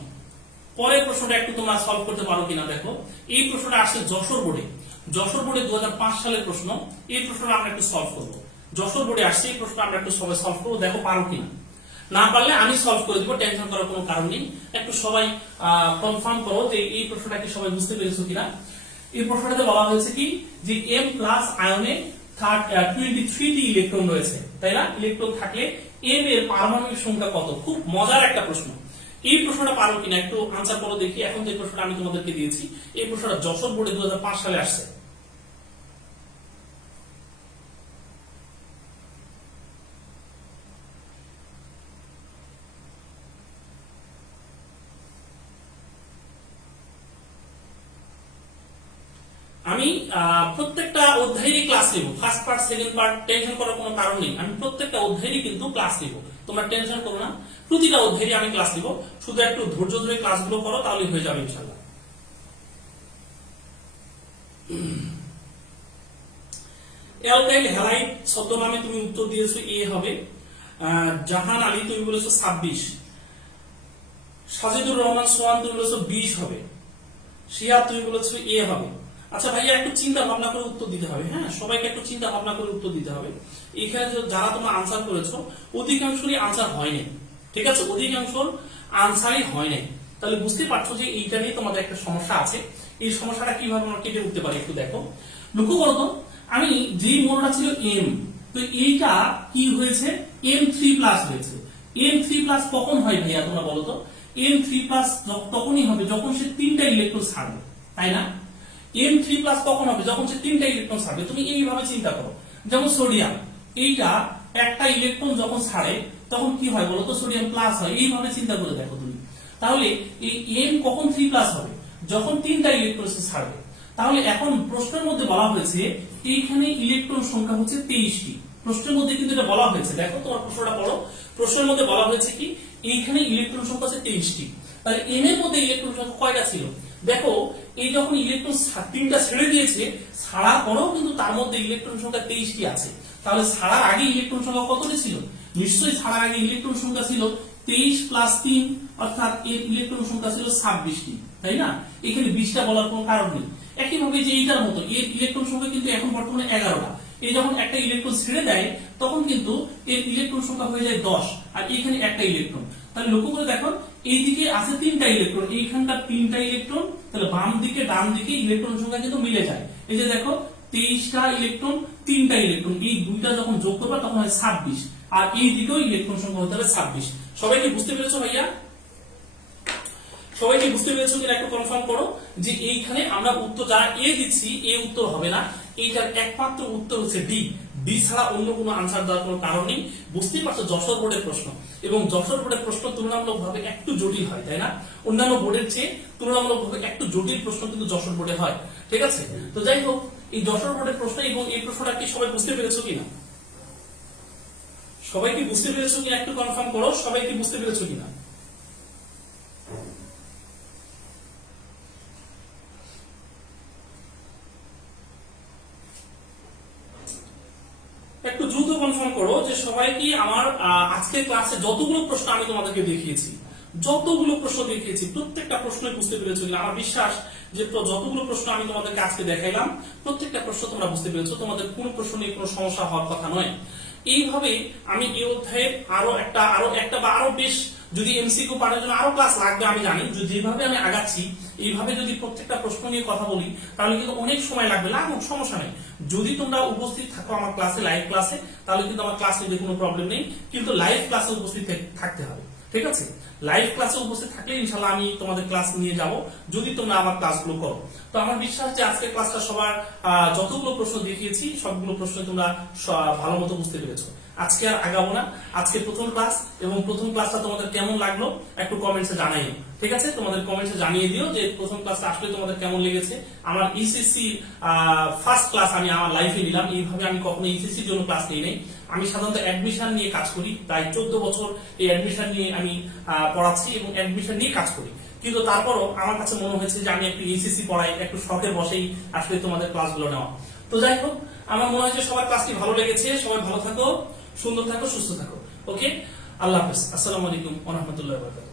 পরের প্রশ্নটা একটু তোমরা সলভ করতে পারো কিনা দেখো। এই প্রশ্নটা আসছে যশোর বোর্ডে, যশোর বোর্ডে 2005 সালের প্রশ্ন। এই প্রশ্নটা আমরা একটু সলভ করবো। যশোর বোর্ডে আসছে এই প্রশ্নটা আমরা একটু সবাই সলভ করবো, দেখো পারো কিনা। না পারলে আমি সলভ করে দিব, টেনশন করার কোনো কারণ নেই। একটু সবাই কনফার্ম করো যে এই প্রশ্নটা কি সবাই বুঝতে পেরেছো কিনা। এই প্রশ্নটাতে বলা হয়েছে কি যে M প্লাস আয়নে 23টি ইলেকট্রন রয়েছে, তাই না? ইলেকট্রন থাকলে M এর পারমাণবিক সংখ্যা কত? খুব মজার একটা প্রশ্ন। এই প্রশ্নটা পারো কিনা একটু আনসার করো দেখি। এখন যে প্রশ্নটা আমি তোমাদেরকে দিয়েছি, এই প্রশ্নটা যশোর বোর্ডে 2005 সালে আসছে। আমি প্রত্যেকটা অধ্যায়েরই ক্লাস নিব, first part, second part, tension করার কোনো কারণ নেই। আমি প্রত্যেকটা অধ্যায়েরই কিন্তু ক্লাস নিব, তোমরা টেনশন করো না। প্রতিটা অধ্যায়েরই আমি ক্লাস নিব, শুধু একটু ধৈর্য ধরে ক্লাসগুলো করো, তাহলে হয়ে যাবে ইনশাআল্লাহ। অ্যালকাইল হ্যালাইড ছদ্মনামে তুমি উত্তর দিয়েছো এ হবে। জাহান আলী তুমি বলেছো 26, সাজিদুর রহমান সোহান তুমি বলেছো 20 হবে, শিহাব তুমি বলেছো এ হবে। আচ্ছা ভাইয়া, একটু চিন্তা ভাবনা করে উত্তর দিতে হবে। হ্যাঁ, সবাইকে একটু চিন্তা ভাবনা করে উত্তর দিতে হবে। এখানে যারা তোমরা আনসার করেছো অধিকাংশই আনসার হয় নাই, ঠিক আছে? অধিকাংশ আনসারই হয় নাই। তাহলে বুঝতে পারছো যে এইটা নিয়ে তোমাদের একটা সমস্যা আছে। এই সমস্যাটা কিভাবে আমরা কেটে উঠতে পারি একটু দেখো। লক্ষ্য করো তো, আমি যেই মৌলটা ছিল M, তো এইটা কি হয়েছে? M3+ হয়েছে। M3+ কখন হয় ভাইয়া তোমরা বলো তো? M3+ তখনই হবে যখন সে 3টা ইলেকট্রন ছাড়বে, তাই না? M3+ তখন হবে যখন সে 3টা ইলেকট্রন ছাড়বে। তুমি এইভাবে চিন্তা করো, যেমন সোডিয়াম, এইটা একটা ইলেকট্রন যখন ছাড়ে তখন কি হয় বলো তো? সোডিয়াম প্লাস হয়। এইভাবে চিন্তা করে দেখো তুমি। তাহলে এই M কখন 3+ হবে? যখন 3টা ইলেকট্রন সে ছাড়বে। তাহলে এখন প্রশ্নের মধ্যে বলা হয়েছে এইখানে ইলেকট্রন সংখ্যা হচ্ছে 23টি। প্রশ্নের মধ্যে কিন্তু এটা বলা হয়েছে, দেখো তোমার প্রশ্নটা পড়ো। প্রশ্নের মধ্যে বলা হয়েছে কি এইখানে ইলেকট্রন সংখ্যা হচ্ছে 23টি। তাহলে M এর মধ্যে ইলেকট্রন সংখ্যা কয়টা ছিল? দেখো এই যখন ইলেকট্রন 3টা ছেড়ে দিয়েছে, ছাড়ার পরেও কিন্তু তার মধ্যে ইলেকট্রন সংখ্যা 23টি আছে। তাহলে ছাড়ার আগে ইলেকট্রন সংখ্যা কতটি ছিল? নিশ্চয়ই ছাড়ার আগে ইলেকট্রন সংখ্যা ছিল 23 + 3, অর্থাৎ এর ইলেকট্রন সংখ্যা ছিল 26টি, তাই না? এখানে 20টা বলার কোনো কারণ নেই। একইভাবে যে এইটার মতো এর ইলেকট্রন সংখ্যা কিন্তু এখন বর্তমানে 11টা। এই যখন একটা ইলেকট্রন ছেড়ে দেয় তখন কিন্তু এর ইলেকট্রন সংখ্যা হয়ে যায় 10, আর এইখানে একটা ইলেকট্রন। তাহলে লক্ষ্য করে দেখো এইদিকে আছে 3টা ইলেকট্রন, এইখানকার 3টা ইলেকট্রন, তাহলে বাম দিকে ডান দিকে ইলেকট্রন সংখ্যা কিন্তু মিলে যায়। এই যে দেখো 23টা ইলেকট্রন, 3টা ইলেকট্রন, এই দুইটা যখন যোগ করবে তখন হয় 26, আর এই দিকেও ইলেকট্রন সংখ্যা হতে হবে 26। সবাই কি বুঝতে পেরেছো ভাইয়া? সবাই কি বুঝতে পেরেছো কিনা একটু কনফার্ম করো যে এইখানে আমরা উত্তর যারা এ দিচ্ছি, এ উত্তর হবে না, এইটার একমাত্র উত্তর হচ্ছে ডি। ডি ছাড়া অন্য কোনো আনসার দেওয়ার কোনো কারণ নেই। বুঝতেই পারছো যশোর বোর্ডের প্রশ্ন, এবং যশোর বোর্ডের প্রশ্ন তুলনামূলকভাবে একটু জটিল হয়, তাই না? অন্যান্য বোর্ডের চেয়ে তুলনামূলকভাবে একটু জটিল প্রশ্ন কিন্তু যশোর বোর্ডে হয়, ঠিক আছে? তো যাই হোক, এই যশোর বোর্ডের প্রশ্ন এবং এই প্রশ্নটা কি সবাই বুঝতে পেরেছো কিনা? সবাই কি বুঝতে পেরেছো কিনা একটু কনফার্ম করো। সবাই কি বুঝতে পেরেছো কিনা? একটু দ্রুত কনফার্ম করো যে সবাই কি আমার আজকের ক্লাসে যতগুলো প্রশ্ন আমি তোমাদেরকে দেখিয়েছি, প্রত্যেকটা প্রশ্নই বুঝতে পেরেছো কিনা? আমার বিশ্বাস যে যতগুলো প্রশ্ন আমি তোমাদেরকে আজকে দেখাইলাম প্রত্যেকটা প্রশ্ন তোমরা বুঝতে পেরেছো। তোমাদের কোনো প্রশ্ন নিয়ে কোনো সমস্যা হওয়ার কথা নয়। এইভাবে আমি এই অধ্যায়ের আরো একটা বা আরো বেশ, যদি এমসিকিউ পারার জন্য আরো ক্লাস লাগবে আমি জানি, যেভাবে আমি আগাচ্ছি এইভাবে যদি প্রত্যেকটা প্রশ্ন নিয়ে কথা বলি তাহলে কিন্তু অনেক সময় লাগবে। লাগুক, সমস্যা নেই। যদি তোমরা উপস্থিত থাকো আমার ক্লাসে, লাইভ ক্লাসে, তাহলে কিন্তু আমার ক্লাস নিতে কোনো প্রবলেম নেই, কিন্তু লাইভ ক্লাসে উপস্থিত থাকতে হবে, ঠিক আছে? লাইভ ক্লাসে উপস্থিত থাকলে ইনশাআল্লাহ আমি তোমাদের ক্লাস নিয়ে যাব, যদি তোমরা আমার ক্লাসগুলো করো। তো আমার বিশ্বাস যে আজকের ক্লাসটা সবার যতগুলো প্রশ্ন দেখিয়েছি সবগুলো প্রশ্ন তোমরা ভালো মতো বুঝতে পেরেছো। আজকে আর আগাবো না, আজকে প্রথম ক্লাস, এবং প্রথম ক্লাসটা তোমাদের কেমন লাগলো একটু কমেন্টসে জানাইও, ঠিক আছে? তোমাদের কমেন্টসে জানিয়ে দিও যে প্রথম ক্লাসটা আসলে তোমাদের কেমন লেগেছে। আমার ইসিসি ফার্স্ট ক্লাস আমি আমার লাইফে নিলাম। এইভাবে আমি কখনো ইসিসির জন্য ক্লাস নিই নাই। আমি সাধারণত অ্যাডমিশন নিয়ে কাজ করি, প্রায় 14 বছর এই অ্যাডমিশন নিয়ে আমি পড়াচ্ছি এবং অ্যাডমিশন নিয়ে কাজ করি। কিন্তু তারপরও আমার কাছে মনে হয়েছে যে আমি একটু ইসিসি পড়াই, একটু শখে বসেই আসলে তোমাদের ক্লাসগুলো নেওয়া। তো যাই হোক, আমার মনে হয় যে সবার ক্লাসটি ভালো লেগেছে। সবাই ভালো থাকো, সুন্দর থাকো, সুস্থ থাকো। ওকে, আল্লাহ হাফেজ। আসসালামু আলাইকুম ওয়া রাহমাতুল্লাহি ওয়া বারাকাতুহু।